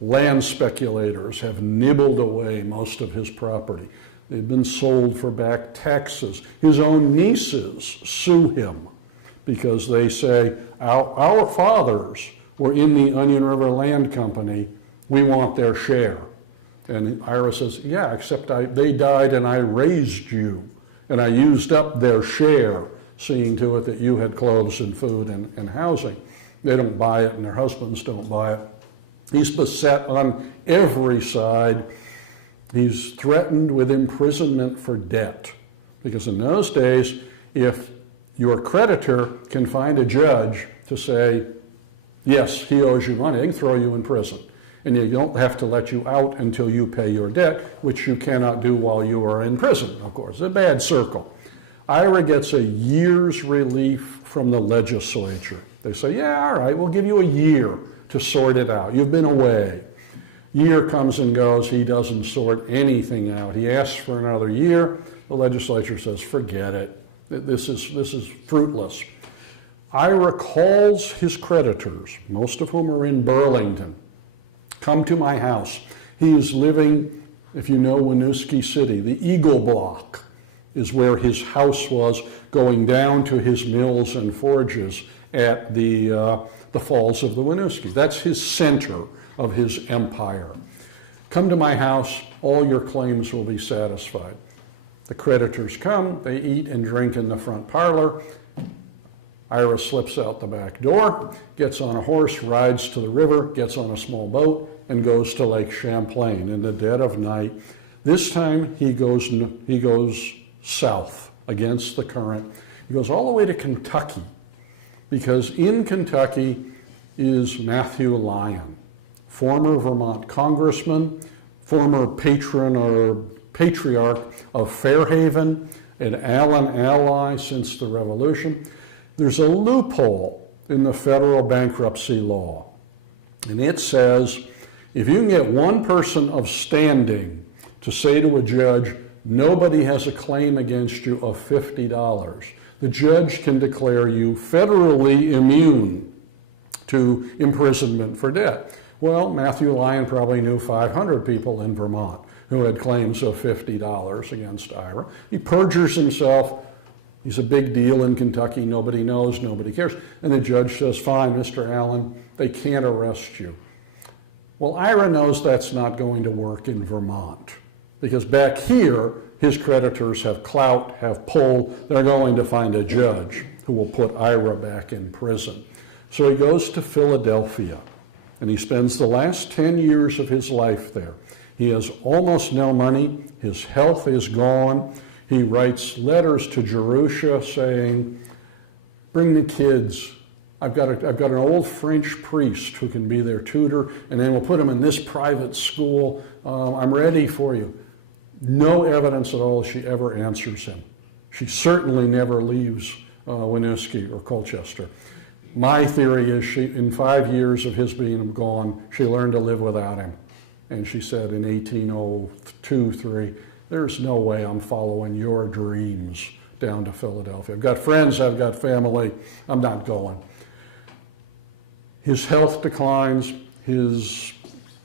Land speculators have nibbled away most of his property. They've been sold for back taxes. His own nieces sue him because they say, our fathers were in the Onion River Land Company. We want their share. And Ira says, yeah, except they died and I raised you. And I used up their share, seeing to it that you had clothes and food and housing. They don't buy it and their husbands don't buy it. He's beset on every side. He's threatened with imprisonment for debt. Because in those days, if your creditor can find a judge to say, yes, he owes you money, they can throw you in prison. And you don't have to let you out until you pay your debt, which you cannot do while you are in prison, of course. A bad circle. Ira gets a year's relief from the legislature. They say, yeah, all right, we'll give you a year to sort it out. You've been away. Year comes and goes. He doesn't sort anything out. He asks for another year. The legislature says, forget it. This is fruitless. Ira calls his creditors, most of whom are in Burlington, Come to my house. He is living, if you know Winooski City, the Eagle Block is where his house was, going down to his mills and forges at the Falls of the Winooski. That's his center of his empire. Come to my house, all your claims will be satisfied. The creditors come, they eat and drink in the front parlor. Ira slips out the back door, gets on a horse, rides to the river, gets on a small boat, and goes to Lake Champlain in the dead of night. This time he goes south against the current. He goes all the way to Kentucky, because in Kentucky is Matthew Lyon, former Vermont congressman, former patron or patriarch of Fairhaven, an Allen ally since the Revolution. There's a loophole in the federal bankruptcy law, and it says if you can get one person of standing to say to a judge, nobody has a claim against you of $50, the judge can declare you federally immune to imprisonment for debt. Well, Matthew Lyon probably knew 500 people in Vermont who had claims of $50 against Ira. He perjures himself. He's a big deal in Kentucky. Nobody knows, nobody cares. And the judge says, fine, Mr. Allen, they can't arrest you. Well, Ira knows that's not going to work in Vermont, because back here, his creditors have clout, have pull. They're going to find a judge who will put Ira back in prison. So he goes to Philadelphia, and he spends the last 10 years of his life there. He has almost no money. His health is gone. He writes letters to Jerusha saying, bring the kids. I've got an old French priest who can be their tutor, and then we'll put them in this private school. I'm ready for you. No evidence at all she ever answers him. She certainly never leaves Winooski or Colchester. My theory is she, in 5 years of his being gone, she learned to live without him. And she said in 1802-3, there's no way I'm following your dreams down to Philadelphia. I've got friends, I've got family, I'm not going. His health declines, his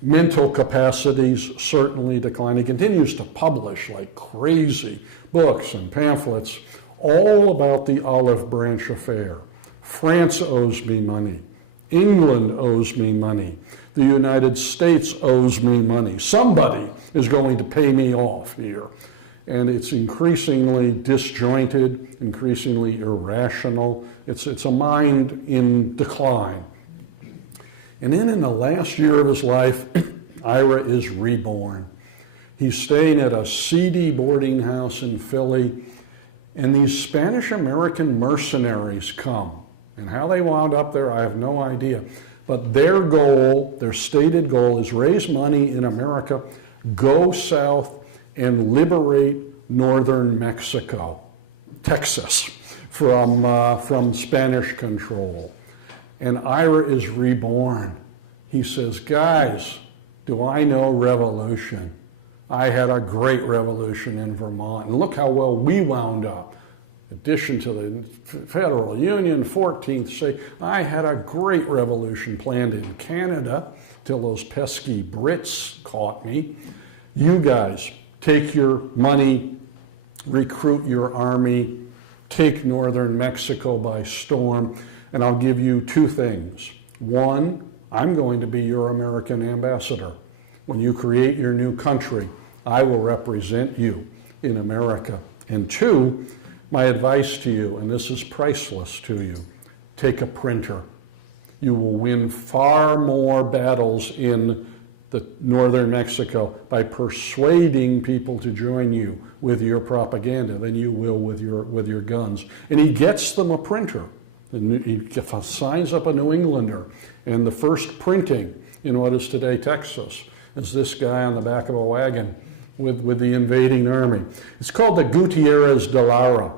mental capacities certainly decline. He continues to publish like crazy books and pamphlets all about the Olive Branch affair. France owes me money. England owes me money. The United States owes me money. Somebody is going to pay me off here. And it's increasingly disjointed, increasingly irrational. It's a mind in decline. And then in the last year of his life, Ira is reborn. He's staying at a seedy boarding house in Philly, and these Spanish-American mercenaries come. And how they wound up there, I have no idea. But their goal, their stated goal, is raise money in America, go south, and liberate northern Mexico, Texas, from Spanish control. And Ira is reborn. He says, guys, do I know revolution? I had a great revolution in Vermont, and look how well we wound up. In addition to the Federal Union, 14th state, I had a great revolution planned in Canada till those pesky Brits caught me. You guys, take your money, recruit your army, take northern Mexico by storm, and I'll give you two things. One, I'm going to be your American ambassador. When you create your new country, I will represent you in America. And two, my advice to you, and this is priceless to you, take a printer. You will win far more battles in the northern Mexico by persuading people to join you with your propaganda than you will with your guns. And he gets them a printer. He signs up a New Englander, and the first printing in what is today Texas is this guy on the back of a wagon with the invading army. It's called the Gutierrez de Lara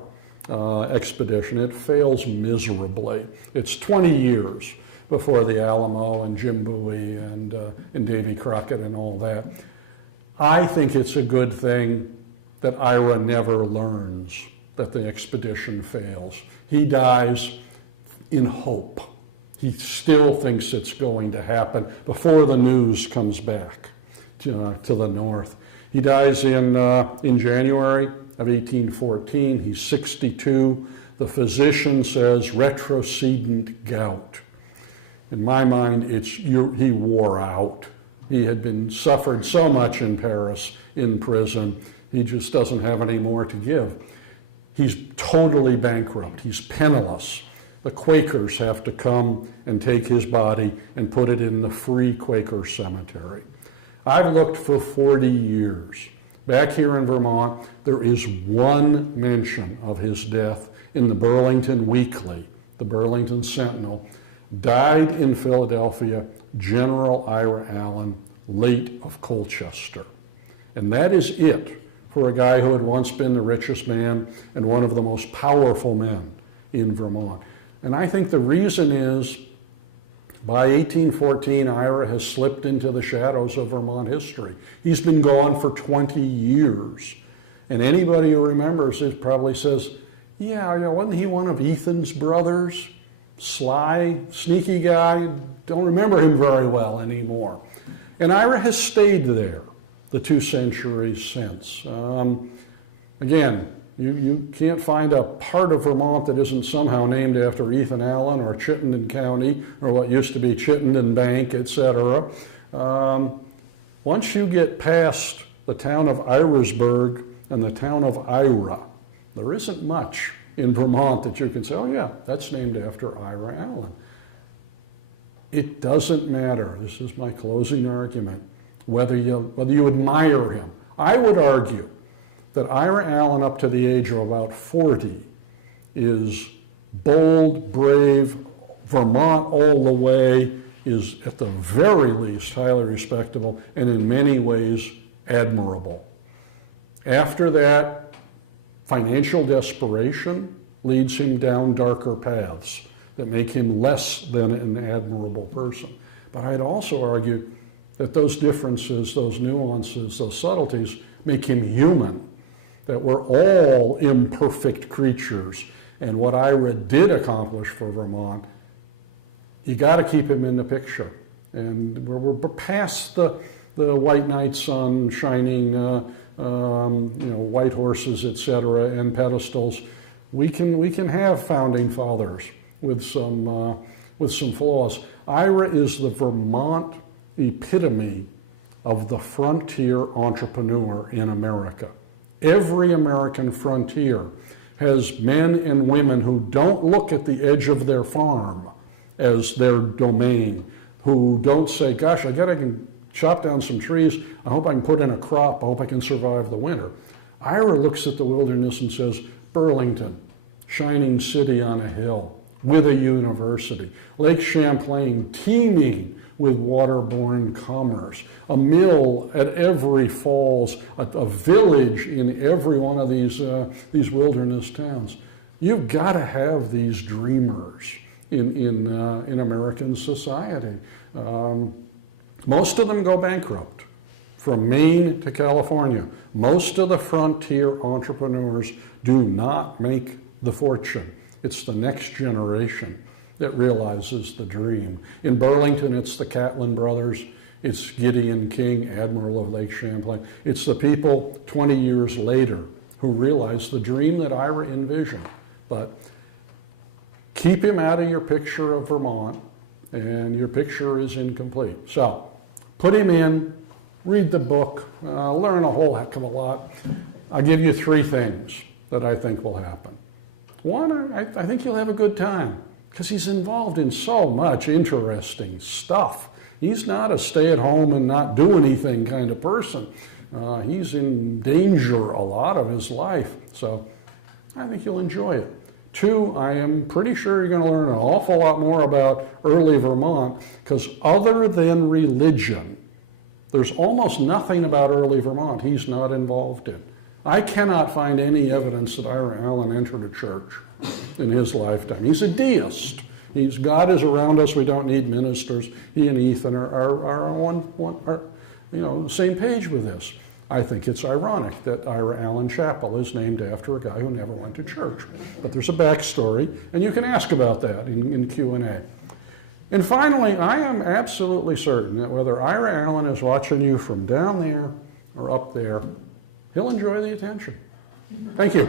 expedition. It fails miserably. It's 20 years before the Alamo and Jim Bowie and Davy Crockett and all that. I think it's a good thing that Ira never learns that the expedition fails. He dies in hope. He still thinks it's going to happen before the news comes back to the north. He dies in January of 1814. He's 62. The physician says retrocedent gout. In my mind, he wore out. He had suffered so much in Paris, in prison, he just doesn't have any more to give. He's totally bankrupt. He's penniless. The Quakers have to come and take his body and put it in the Free Quaker Cemetery. I've looked for 40 years. Back here in Vermont, there is one mention of his death in the Burlington Weekly, the Burlington Sentinel. Died in Philadelphia, General Ira Allen, late of Colchester. And that is it for a guy who had once been the richest man and one of the most powerful men in Vermont. And I think the reason is, by 1814, Ira has slipped into the shadows of Vermont history. He's been gone for 20 years. And anybody who remembers it probably says, yeah, wasn't he one of Ethan's brothers? Sly, sneaky guy, don't remember him very well anymore. And Ira has stayed there the 2 centuries since. Again, you can't find a part of Vermont that isn't somehow named after Ethan Allen or Chittenden County or what used to be Chittenden Bank, etc. Once you get past the town of Irisburg and the town of Ira, there isn't much in Vermont that you can say, oh yeah, that's named after Ira Allen. It doesn't matter, this is my closing argument, whether you admire him. I would argue that Ira Allen, up to the age of about 40, is bold, brave, Vermont all the way, is at the very least highly respectable, and in many ways admirable. After that, financial desperation leads him down darker paths that make him less than an admirable person. But I'd also argue that those differences, those nuances, those subtleties make him human, that we're all imperfect creatures. And what Ira did accomplish for Vermont, you got to keep him in the picture. And we're past the white knight sun shining, white horses, etc., and pedestals. We can have founding fathers with some flaws. Ira is the Vermont epitome of the frontier entrepreneur in America. Every American frontier has men and women who don't look at the edge of their farm as their domain, who don't say, gosh, I can chop down some trees, I hope I can put in a crop, I hope I can survive the winter. Ira looks at the wilderness and says, Burlington, shining city on a hill, with a university, Lake Champlain teeming with waterborne commerce, a mill at every falls, a village in every one of these wilderness towns. You've got to have these dreamers in American society. Most of them go bankrupt, from Maine to California. Most of the frontier entrepreneurs do not make the fortune. It's the next generation that realizes the dream. In Burlington, it's the Catlin brothers. It's Gideon King, Admiral of Lake Champlain. It's the people 20 years later who realize the dream that Ira envisioned. But keep him out of your picture of Vermont, and your picture is incomplete. So put him in, read the book, learn a whole heck of a lot. I'll give you 3 things that I think will happen. One, I think you'll have a good time, because he's involved in so much interesting stuff. He's not a stay-at-home and not do anything kind of person. He's in danger a lot of his life, so I think you'll enjoy it. 2, I am pretty sure you're going to learn an awful lot more about early Vermont, because other than religion, there's almost nothing about early Vermont he's not involved in. I cannot find any evidence that Ira Allen entered a church in his lifetime. He's a deist. God is around us. We don't need ministers. He and Ethan are on the same page with this. I think it's ironic that Ira Allen Chapel is named after a guy who never went to church. But there's a backstory, and you can ask about that in Q&A. And finally, I am absolutely certain that whether Ira Allen is watching you from down there or up there, he'll enjoy the attention. Thank you.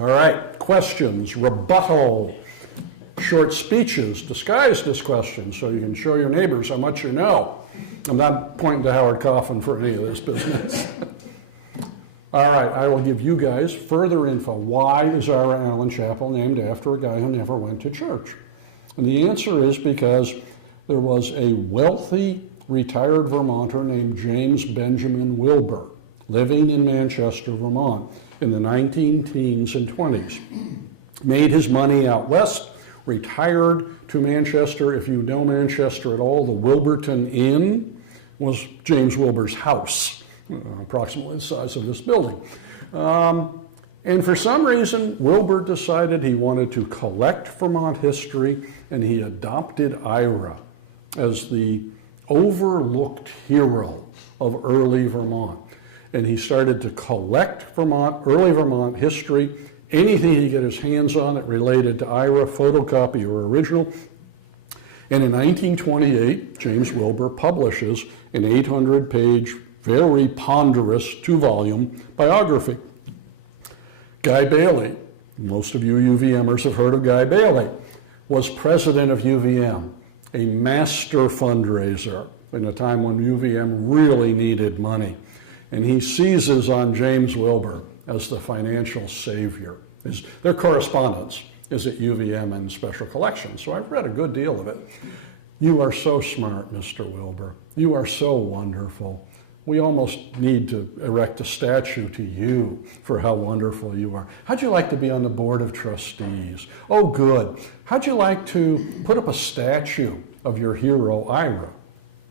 All right, questions, rebuttal, short speeches disguised as questions so you can show your neighbors how much you know. I'm not pointing to Howard Coffin for any of this business. All right, I will give you guys further info. Why is Ira Allen Chapel named after a guy who never went to church? And the answer is because there was a wealthy retired Vermonter named James Benjamin Wilbur living in Manchester, Vermont in the 19-teens and 20s. Made his money out west, retired to Manchester. If you know Manchester at all, the Wilburton Inn was James Wilbur's house, approximately the size of this building. And for some reason, Wilbur decided he wanted to collect Vermont history, and he adopted Ira as the overlooked hero of early Vermont. And he started to collect early Vermont history, anything he could get his hands on that related to Ira, photocopy or original. And in 1928, James Wilbur publishes an 800-page, very ponderous 2-volume biography. Guy Bailey, most of you UVMers have heard of Guy Bailey, was president of UVM, a master fundraiser in a time when UVM really needed money. And he seizes on James Wilbur as the financial savior. Their correspondence is at UVM and Special Collections, so I've read a good deal of it. You are so smart, Mr. Wilbur. You are so wonderful. We almost need to erect a statue to you for how wonderful you are. How'd you like to be on the board of trustees? Oh, good. How'd you like to put up a statue of your hero, Ira?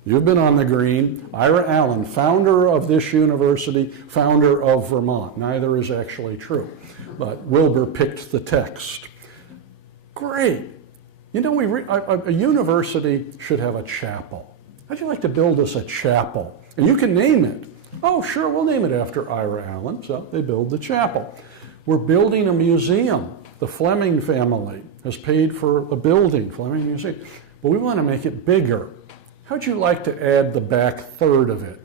You've been on the green. Ira Allen, founder of this university, founder of Vermont. Neither is actually true, but Wilbur picked the text. Great. You know, a university should have a chapel. How'd you like to build us a chapel? And you can name it. Oh, sure, we'll name it after Ira Allen. So they build the chapel. We're building a museum. The Fleming family has paid for a building, Fleming Museum. But we want to make it bigger. How'd you like to add the back third of it?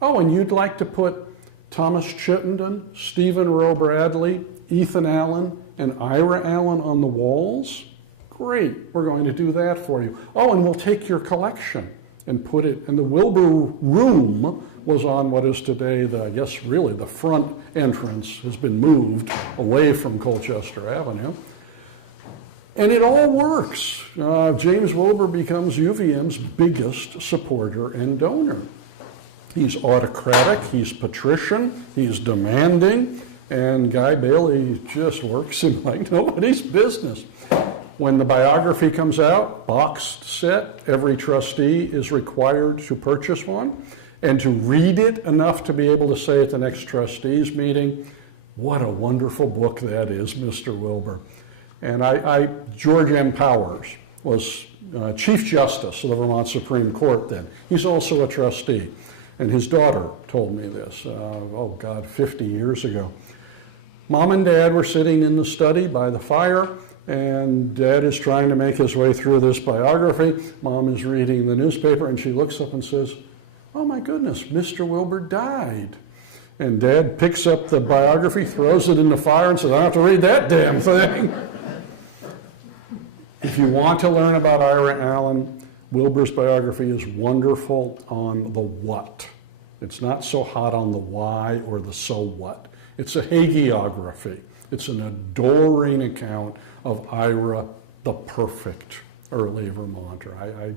Oh, and you'd like to put Thomas Chittenden, Stephen Rowe Bradley, Ethan Allen, and Ira Allen on the walls? Great, we're going to do that for you. Oh, and we'll take your collection and put it, and the Wilbur Room was on what is today I guess really the front entrance has been moved away from Colchester Avenue. And it all works. James Wilbur becomes UVM's biggest supporter and donor. He's autocratic, he's patrician, he's demanding, and Guy Bailey just works him like nobody's business. When the biography comes out, boxed set, every trustee is required to purchase one and to read it enough to be able to say at the next trustees meeting, what a wonderful book that is, Mr. Wilbur. And George M. Powers was Chief Justice of the Vermont Supreme Court then. He's also a trustee. And his daughter told me this, 50 years ago. Mom and Dad were sitting in the study by the fire, and Dad is trying to make his way through this biography. Mom is reading the newspaper, and she looks up and says, oh my goodness, Mr. Wilbur died. And Dad picks up the biography, throws it in the fire, and says, I don't have to read that damn thing. If you want to learn about Ira Allen, Wilbur's biography is wonderful on the what. It's not so hot on the why or the so what. It's a hagiography. It's an adoring account of Ira, the perfect early Vermonter.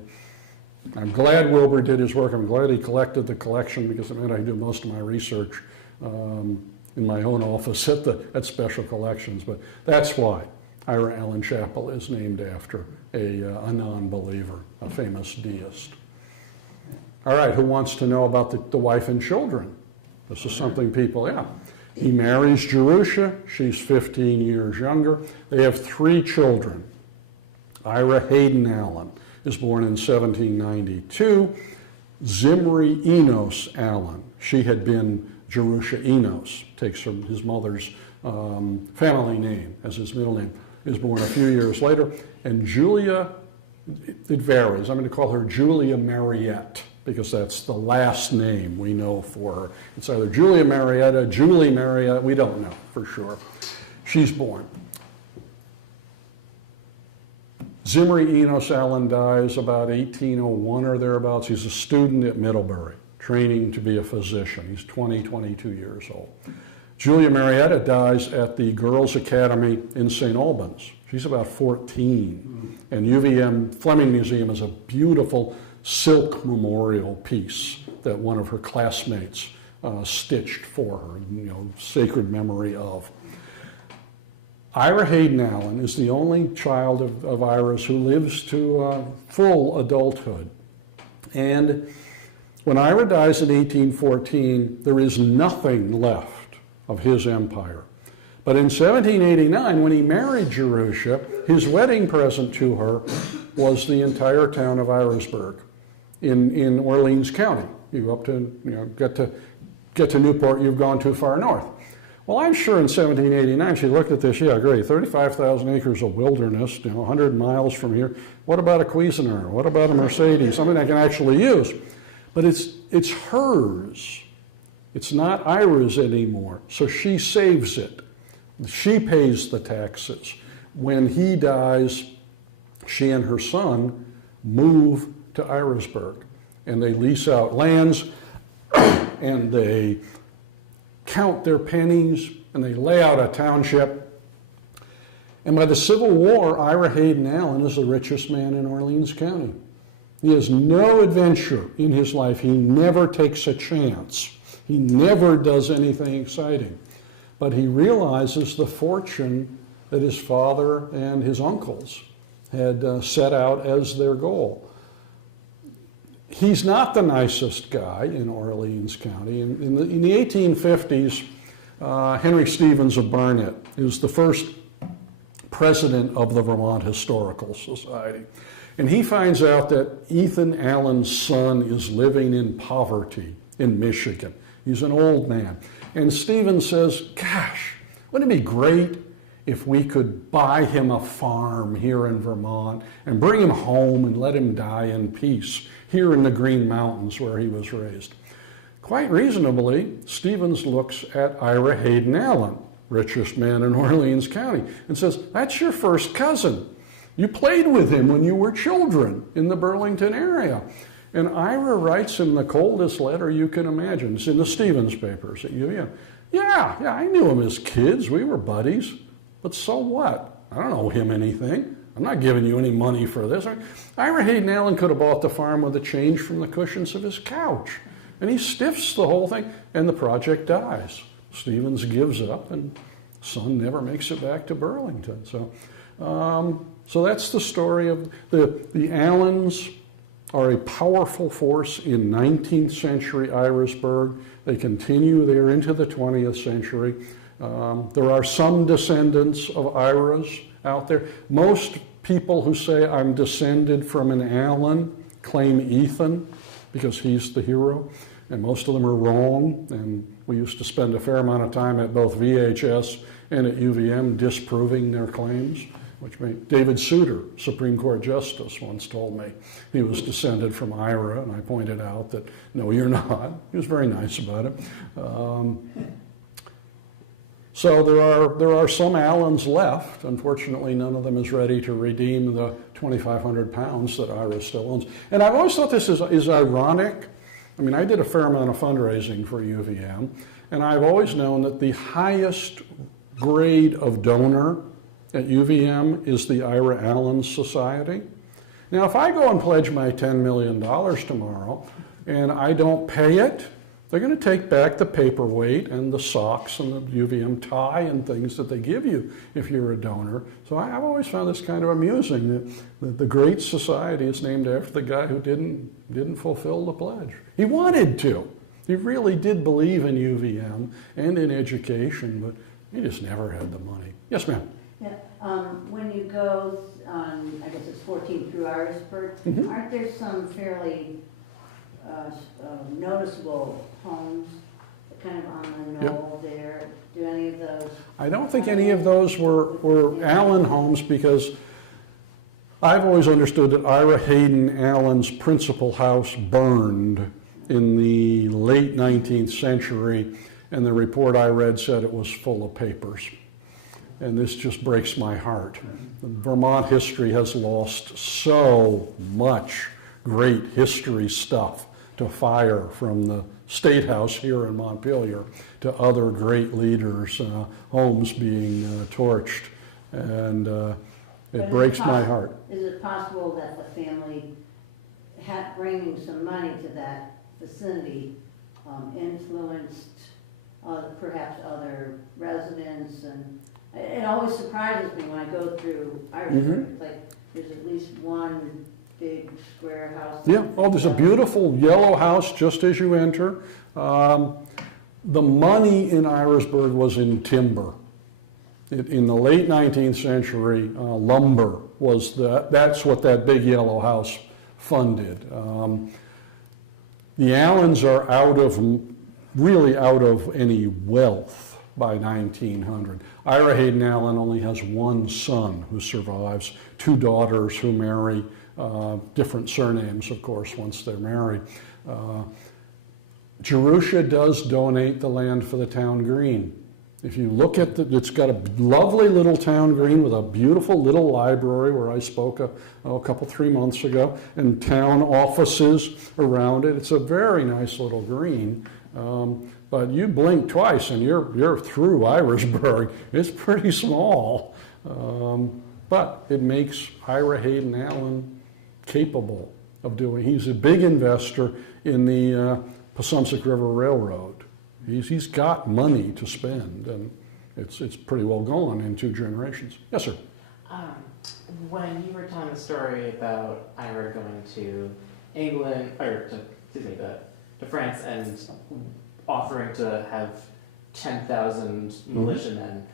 I'm glad Wilbur did his work. I'm glad he collected the collection because it meant I do most of my research in my own office at Special Collections. But that's why Ira Allen Chapel is named after a non-believer, a famous deist. All right, who wants to know about the wife and children? This is something people, He marries Jerusha. She's 15 years younger. They have 3 children. Ira Hayden Allen is born in 1792. Zimri Enos Allen. She had been Jerusha Enos, takes his mother's family name as his middle name, is born a few years later. And Julia, it varies. I'm going to call her Julia Mariette, because that's the last name we know for her. It's either Julia Marietta, Julie Mariette, we don't know for sure. She's born. Zimri Enos Allen dies about 1801 or thereabouts. He's a student at Middlebury, training to be a physician. He's 22 years old. Julia Marietta dies at the Girls' Academy in St. Albans. She's about 14. And UVM Fleming Museum is a beautiful silk memorial piece that one of her classmates stitched for her, sacred memory of. Ira Hayden Allen is the only child of Ira's who lives to full adulthood. And when Ira dies in 1814, there is nothing left of his empire. But in 1789, when he married Jerusha, his wedding present to her was the entire town of Irisburg in Orleans County. You up to get to Newport, you've gone too far north. Well, I'm sure in 1789 she looked at this, yeah, great, 35,000 acres of wilderness, 100 miles from here. What about a Cuisinart? What about a Mercedes? Something I can actually use. But it's hers. It's not Ira's anymore. So she saves it. She pays the taxes. When he dies, she and her son move to Irisburg, and they lease out lands, and they count their pennies, and they lay out a township. And by the Civil War, Ira Hayden Allen is the richest man in Orleans County. He has no adventure in his life. He never takes a chance. He never does anything exciting. But he realizes the fortune that his father and his uncles had set out as their goal. He's not the nicest guy in Orleans County. In the 1850s, Henry Stevens of Barnet is the first president of the Vermont Historical Society. And he finds out that Ethan Allen's son is living in poverty in Michigan. He's an old man. And Stevens says, gosh, wouldn't it be great if we could buy him a farm here in Vermont and bring him home and let him die in peace here in the Green Mountains where he was raised? Quite reasonably, Stevens looks at Ira Hayden Allen, richest man in Orleans County, and says, that's your first cousin. You played with him when you were children in the Burlington area. And Ira writes him the coldest letter you can imagine. It's in the Stevens papers at UVM. Yeah, I knew him as kids. We were buddies. But so what? I don't owe him anything. I'm not giving you any money for this. Ira Hayden Allen could have bought the farm with the change from the cushions of his couch. And he stiffs the whole thing, and the project dies. Stevens gives up, and son never makes it back to Burlington. So that's the story of the Allens. Are a powerful force in 19th century Irisburg. They continue there into the 20th century. There are some descendants of Iras out there. Most people who say I'm descended from an Allen claim Ethan because he's the hero, and most of them are wrong. And we used to spend a fair amount of time at both VHS and at UVM disproving their claims. David Souter, Supreme Court Justice, once told me he was descended from Ira, and I pointed out that, no, you're not. He was very nice about it. So there are some Allens left. Unfortunately, none of them is ready to redeem the 2,500 pounds that Ira still owns. And I've always thought this is ironic. I mean, I did a fair amount of fundraising for UVM, and I've always known that the highest grade of donor at UVM is the Ira Allen Society. Now, if I go and pledge my $10 million tomorrow and I don't pay it, they're going to take back the paperweight and the socks and the UVM tie and things that they give you if you're a donor. So I've always found this kind of amusing that the Great Society is named after the guy who didn't fulfill the pledge. He wanted to. He really did believe in UVM and in education, but he just never had the money. Yes, ma'am. Yeah, when you go on, I guess it's 14 through Irisburg, aren't there some fairly noticeable homes kind of on the knoll there. Do any of those? I don't think any of those were Allen homes, because I've always understood that Ira Hayden Allen's principal house burned in the late 19th century, and the report I read said it was full of papers. And this just breaks my heart. Vermont history has lost so much great history stuff to fire, from the State House here in Montpelier to other great leaders, homes being torched, and it breaks my heart. Is it possible that the family bringing some money to that vicinity influenced perhaps other residents? And it always surprises me when I go through Irisburg. It's like there's at least one big square house. Yeah, oh, there's a beautiful yellow house just as you enter. The money in Irisburg was in timber. In the late 19th century, lumber was that's what that big yellow house funded. The Allens are really out of any wealth by 1900. Ira Hayden Allen only has one son who survives, two daughters who marry, different surnames, of course, once they're married. Jerusha does donate the land for the town green. If you look at it's got a lovely little town green with a beautiful little library where I spoke a couple, 3 months ago, and town offices around it. It's a very nice little green. But you blink twice and you're through Irisburg. It's pretty small. But it makes Ira Hayden Allen capable of doing. He's a big investor in the Passumpsic River Railroad. He's got money to spend, and it's pretty well gone in 2 generations. Yes, sir. When you were telling the story about Ira going to England, or to France, and offering to have 10,000 militiamen,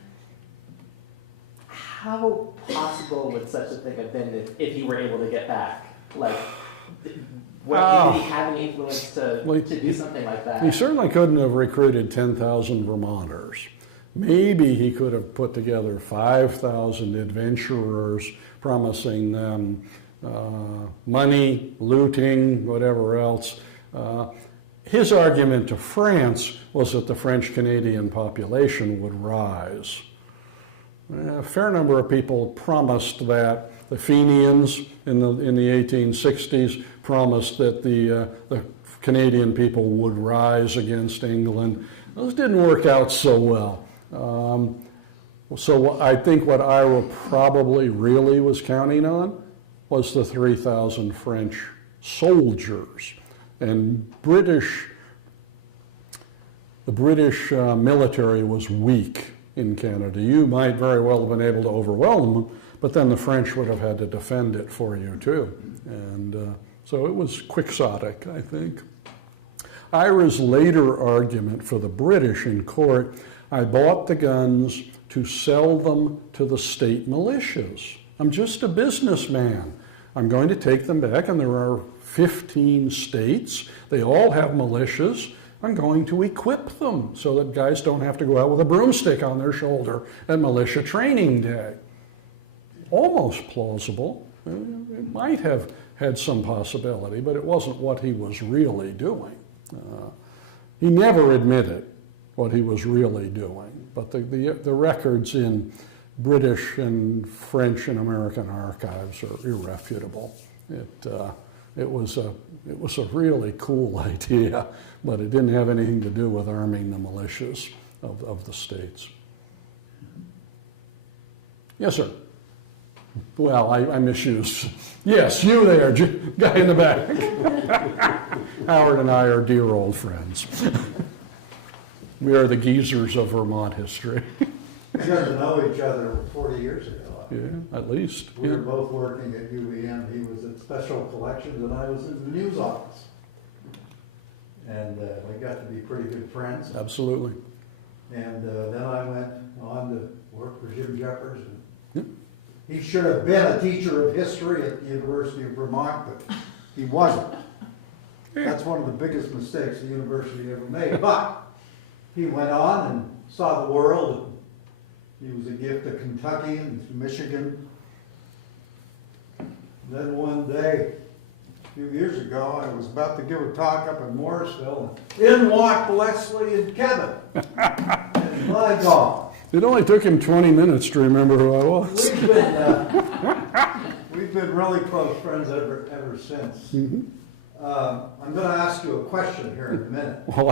how possible would such a thing have been if he were able to get back? Like, did he have any influence to do something like that? He certainly couldn't have recruited 10,000 Vermonters. Maybe he could have put together 5,000 adventurers, promising them money, looting, whatever else. His argument to France was that the French-Canadian population would rise. A fair number of people promised that. The Fenians in the 1860s promised that the Canadian people would rise against England. Those didn't work out so well. So I think what Ira probably really was counting on was the 3,000 French soldiers. And the British military was weak in Canada. You might very well have been able to overwhelm them, but then the French would have had to defend it for you too. And so it was quixotic, I think. Ira's later argument for the British in court: I bought the guns to sell them to the state militias. I'm just a businessman. I'm going to take them back, and there are 15 states. They all have militias. I'm going to equip them so that guys don't have to go out with a broomstick on their shoulder at militia training day. Almost plausible. It might have had some possibility, but it wasn't what he was really doing. He never admitted what he was really doing, but the records in British and French and American archives are irrefutable. It was a really cool idea, but it didn't have anything to do with arming the militias of the states. Yes, sir. Well, I misused. Yes, you there, guy in the back. Howard and I are dear old friends. We are the geezers of Vermont history. We got to know each other 40 years ago. Yeah, at least. We were both working at UVM. He was at Special Collections and I was in the news office. And we got to be pretty good friends. Absolutely. And then I went on to work for Jim Jeffers. And he should have been a teacher of history at the University of Vermont, but he wasn't. That's one of the biggest mistakes the university ever made. But he went on and saw the world. He was a gift to Kentucky and to Michigan. Then one day, a few years ago, I was about to give a talk up in Morrisville, and in walked Leslie and Kevin. And my God, It only took him 20 minutes to remember who I was. we've been really close friends ever since. I'm going to ask you a question here in a minute. Well,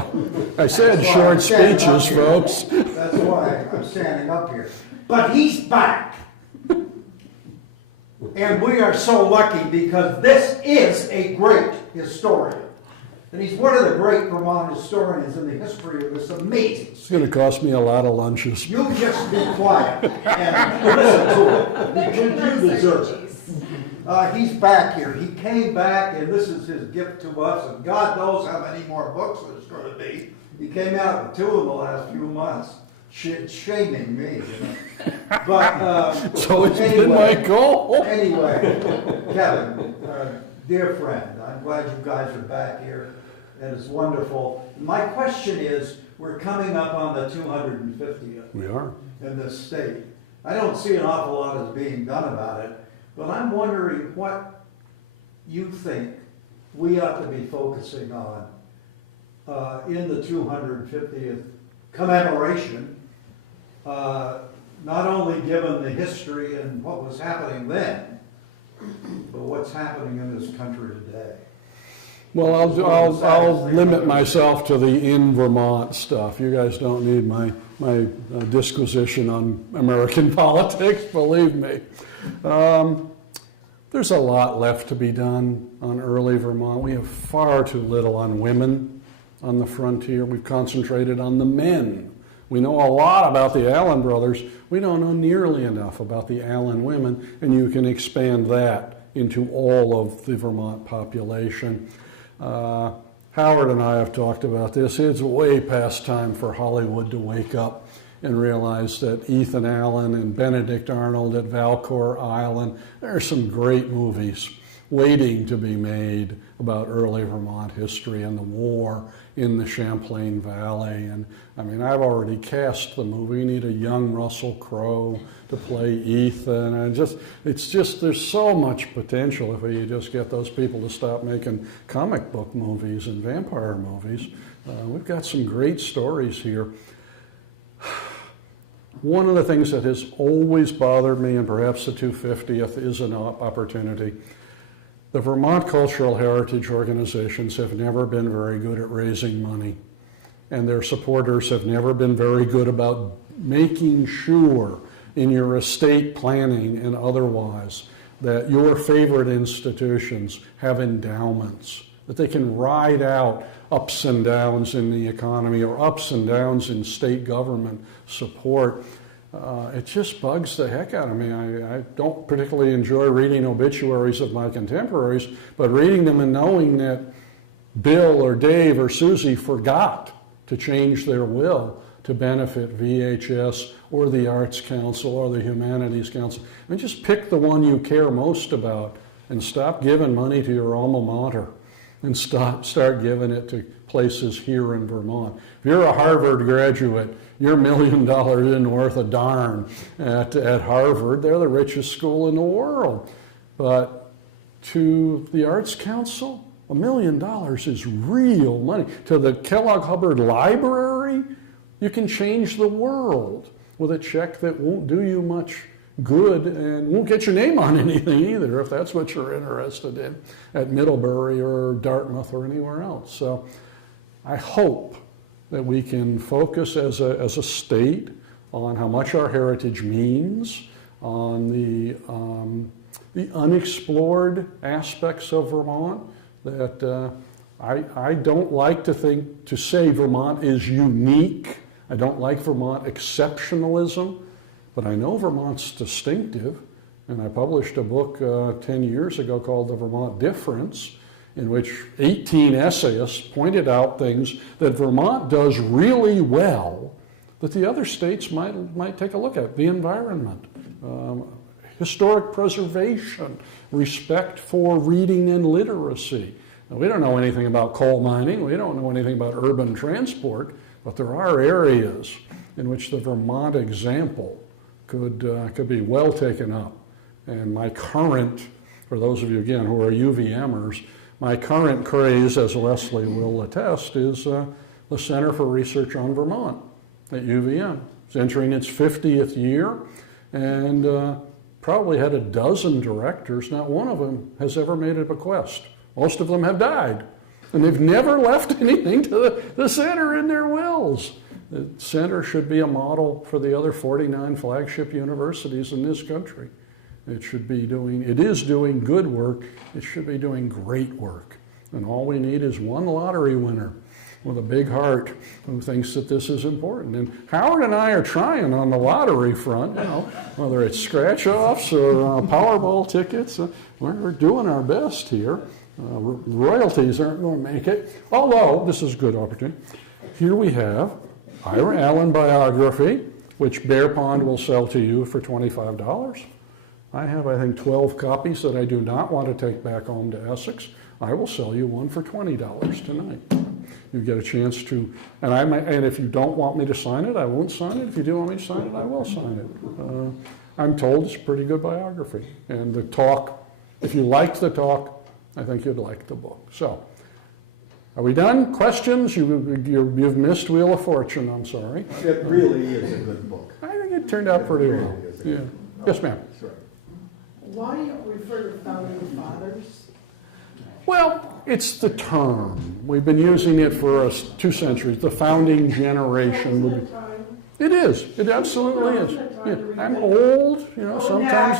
I said That's why short I'm standing speeches, up here. folks. That's why I'm standing up here. But he's back. And we are so lucky because this is a great historian. And he's one of the great Vermont historians in the history of this amazing. It's going to cost me a lot of lunches. You just be quiet and listen to it because you deserve it. He's back here. He came back, and this is his gift to us. And God knows how many more books there's going to be. He came out with 2 in the last few months, shaming me. You know? But So it's been my goal. Anyway, Kevin, dear friend, I'm glad you guys are back here. And it's wonderful. My question is, we're coming up on the 250th We are. in this state. I don't see an awful lot is being done about it, but I'm wondering what you think we ought to be focusing on in the 250th commemoration, not only given the history and what was happening then, but what's happening in this country today. Well, I'll limit myself to the in Vermont stuff. You guys don't need my disquisition on American politics, believe me. There's a lot left to be done on early Vermont. We have far too little on women on the frontier. We've concentrated on the men. We know a lot about the Allen brothers. We don't know nearly enough about the Allen women, and you can expand that into all of the Vermont population. Howard and I have talked about this. It's way past time for Hollywood to wake up and realize that Ethan Allen and Benedict Arnold at Valcour Island, there are some great movies waiting to be made about early Vermont history and the war in the Champlain Valley. And I mean, I've already cast the movie. We need a young Russell Crowe to play Ethan. And it's just, there's so much potential if you just get those people to stop making comic book movies and vampire movies. We've got some great stories here. One of the things that has always bothered me, and perhaps the 250th is an opportunity, the Vermont Cultural Heritage organizations have never been very good at raising money, and their supporters have never been very good about making sure in your estate planning and otherwise that your favorite institutions have endowments, that they can ride out ups and downs in the economy or ups and downs in state government support. It just bugs the heck out of me. I don't particularly enjoy reading obituaries of my contemporaries, but reading them and knowing that Bill or Dave or Susie forgot to change their will to benefit VHS or the Arts Council or the Humanities Council. I mean, just pick the one you care most about and stop giving money to your alma mater and start giving it to places here in Vermont. If you're a Harvard graduate, your $1 million isn't worth a darn at Harvard. They're the richest school in the world. But to the Arts Council, $1 million is real money. To the Kellogg-Hubbard Library, you can change the world with a check that won't do you much good and won't get your name on anything either, if that's what you're interested in at Middlebury or Dartmouth or anywhere else. So I hope that we can focus as a state on how much our heritage means, on the unexplored aspects of Vermont, that I don't like to say Vermont is unique. I don't like Vermont exceptionalism, but I know Vermont's distinctive, and I published a book 10 years ago called The Vermont Difference, in which 18 essayists pointed out things that Vermont does really well that the other states might take a look at. The environment, historic preservation, respect for reading and literacy. Now, we don't know anything about coal mining. We don't know anything about urban transport. But there are areas in which the Vermont example could be well taken up. And my current, for those of you again who are UVMers, my current craze, as Leslie will attest, is the Center for Research on Vermont at UVM. It's entering its 50th year and probably had a dozen directors. Not one of them has ever made a bequest. Most of them have died. And they've never left anything to the center in their wills. The center should be a model for the other 49 flagship universities in this country. It is doing good work. It should be doing great work. And all we need is one lottery winner with a big heart who thinks that this is important. And Howard and I are trying on the lottery front, whether it's scratch-offs or Powerball tickets. We're doing our best here. Royalties aren't going to make it, although this is a good opportunity. Here we have Ira Allen biography, which Bear Pond will sell to you for $25. I have, I think, 12 copies that I do not want to take back home to Essex. I will sell you one for $20 tonight. You get a chance to, and if you don't want me to sign it, I won't sign it. If you do want me to sign it, I will sign it. I'm told it's a pretty good biography. And the talk, if you liked the talk, I think you'd like the book. So, are we done? Questions? You've missed Wheel of Fortune, I'm sorry. It really is a good book. I think it turned out pretty well. Yeah. Yes, ma'am. Why do you refer to founding fathers? Well, it's the term. We've been using it for 2 centuries. The founding generation. Isn't it time? It is. It absolutely is. Yeah. I'm old. Sometimes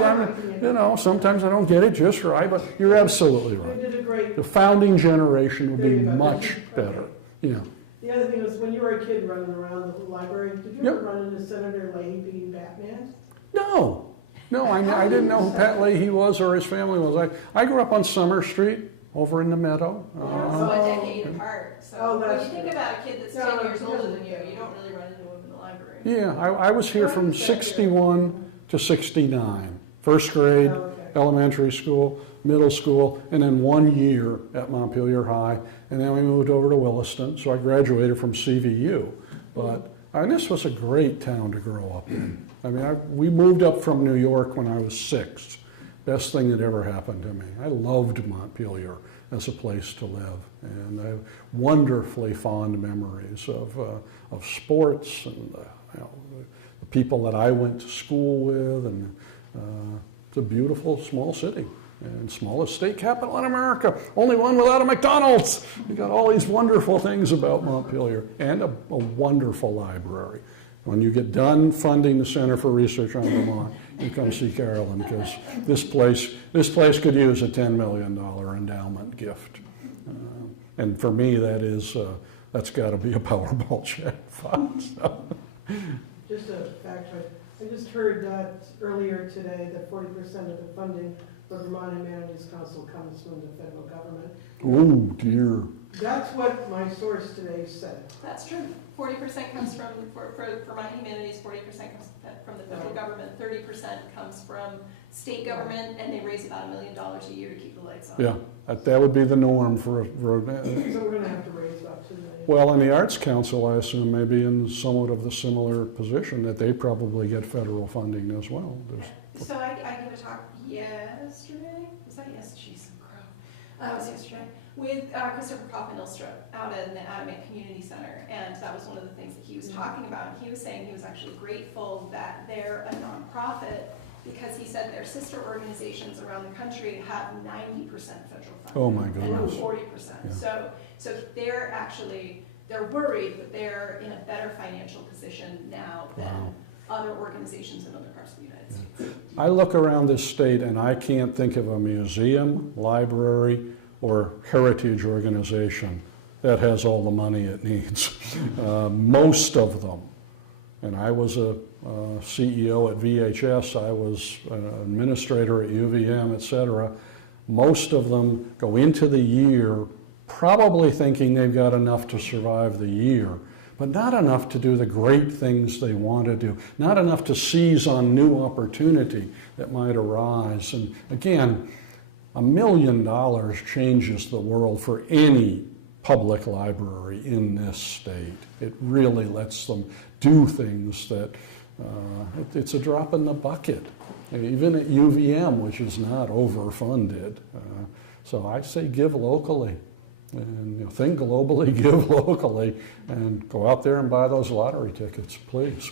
sometimes I don't get it just right. But you're absolutely They right. did a great. The founding generation would be much better. Yeah. The other thing was when you were a kid running around the library, did you Yep. ever run into Senator Leahy being Batman? No. I didn't know who Pat Leahy was or his family was. I grew up on Summer Street over in the meadow. So a decade apart. So Oh, when that's you think good. about a kid that's No, 10 years he older doesn't than you, do you don't really run into him in the library. Yeah, I was here from 61 to 69. First grade, Oh, okay. elementary school, middle school, and then 1 year at Montpelier High. And then we moved over to Williston, so I graduated from CVU. And this was a great town to grow up in. We moved up from New York when I was 6. Best thing that ever happened to me. I loved Montpelier as a place to live. And I have wonderfully fond memories of sports and the people that I went to school with. And it's a beautiful small city. And smallest state capital in America. Only one without a McDonald's. You got all these wonderful things about Montpelier. And a wonderful library. When you get done funding the Center for Research on Vermont, you come see Carolyn, because this place could use a $10 million endowment gift. And for me, that's got to be a Powerball check fund. So. Just a fact, I just heard that earlier today that 40% of the funding for Vermont Humanities Council comes from the federal government. Oh, dear. That's what my source today said. That's true. 40% comes from, for Vermont Humanities, 40% comes from the federal government, 30% comes from state government, and they raise about $1 million a year to keep the lights on. Yeah, that would be the norm for So we're going to have to raise about $2 million. well, and the Arts Council, I assume, may be in somewhat of the similar position, that they probably get federal funding as well. So I gave a talk yesterday. Was that yesterday? Jeez, it was yesterday. With Christopher Coffin-Ilstrup out in the Adamant Community Center. And that was one of the things that he was talking about. And he was saying he was actually grateful that they're a nonprofit, because he said their sister organizations around the country have 90% federal funding. Oh my And goodness. 40%. Yeah. So they're worried, but they're in a better financial position now than Wow. other organizations in other parts of the United States. I look around this state and I can't think of a museum, library, or heritage organization that has all the money it needs. Most of them, and I was a CEO at VHS, I was an administrator at UVM, et cetera. Most of them go into the year probably thinking they've got enough to survive the year, but not enough to do the great things they want to do, not enough to seize on new opportunity that might arise. And again, $1 million changes the world for any public library in this state. It really lets them do things that, it's a drop in the bucket, even at UVM, which is not overfunded. So I say give locally, and think globally, give locally, and go out there and buy those lottery tickets, please.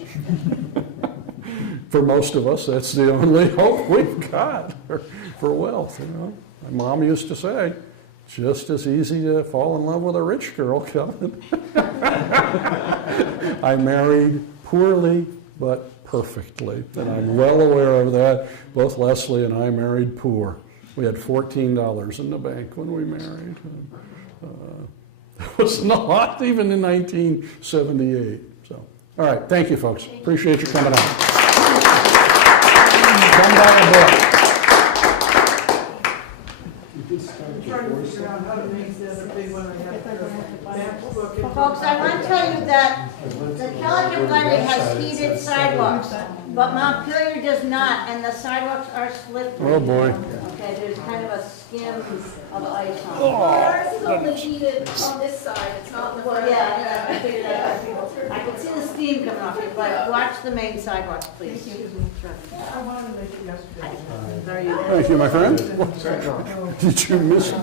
For most of us, that's the only hope we've got for wealth. My mom used to say, just as easy to fall in love with a rich girl, Kevin. I married poorly, but perfectly, and I'm well aware of that. Both Leslie and I married poor. We had $14 in the bank when we married. It wasn't a lot even in 1978. So, all right, thank you, folks. Appreciate you coming out. Come buy a book. I'm trying to figure out how to make this a big one. I have to book it. Folks, I want to tell you that the Kellogg-Hubbard has heated sidewalks, but Montpelier does not, and the sidewalks are slippery. Oh, boy. Okay, there's kind of a skim of ice on it. Ours is only heated on this side, it's not on the front. Well, yeah, I figured that out. I can see the steam coming off it, but watch the main sidewalks, please. I wanted to make it yesterday. Very Thank you, my friend. Did you miss it?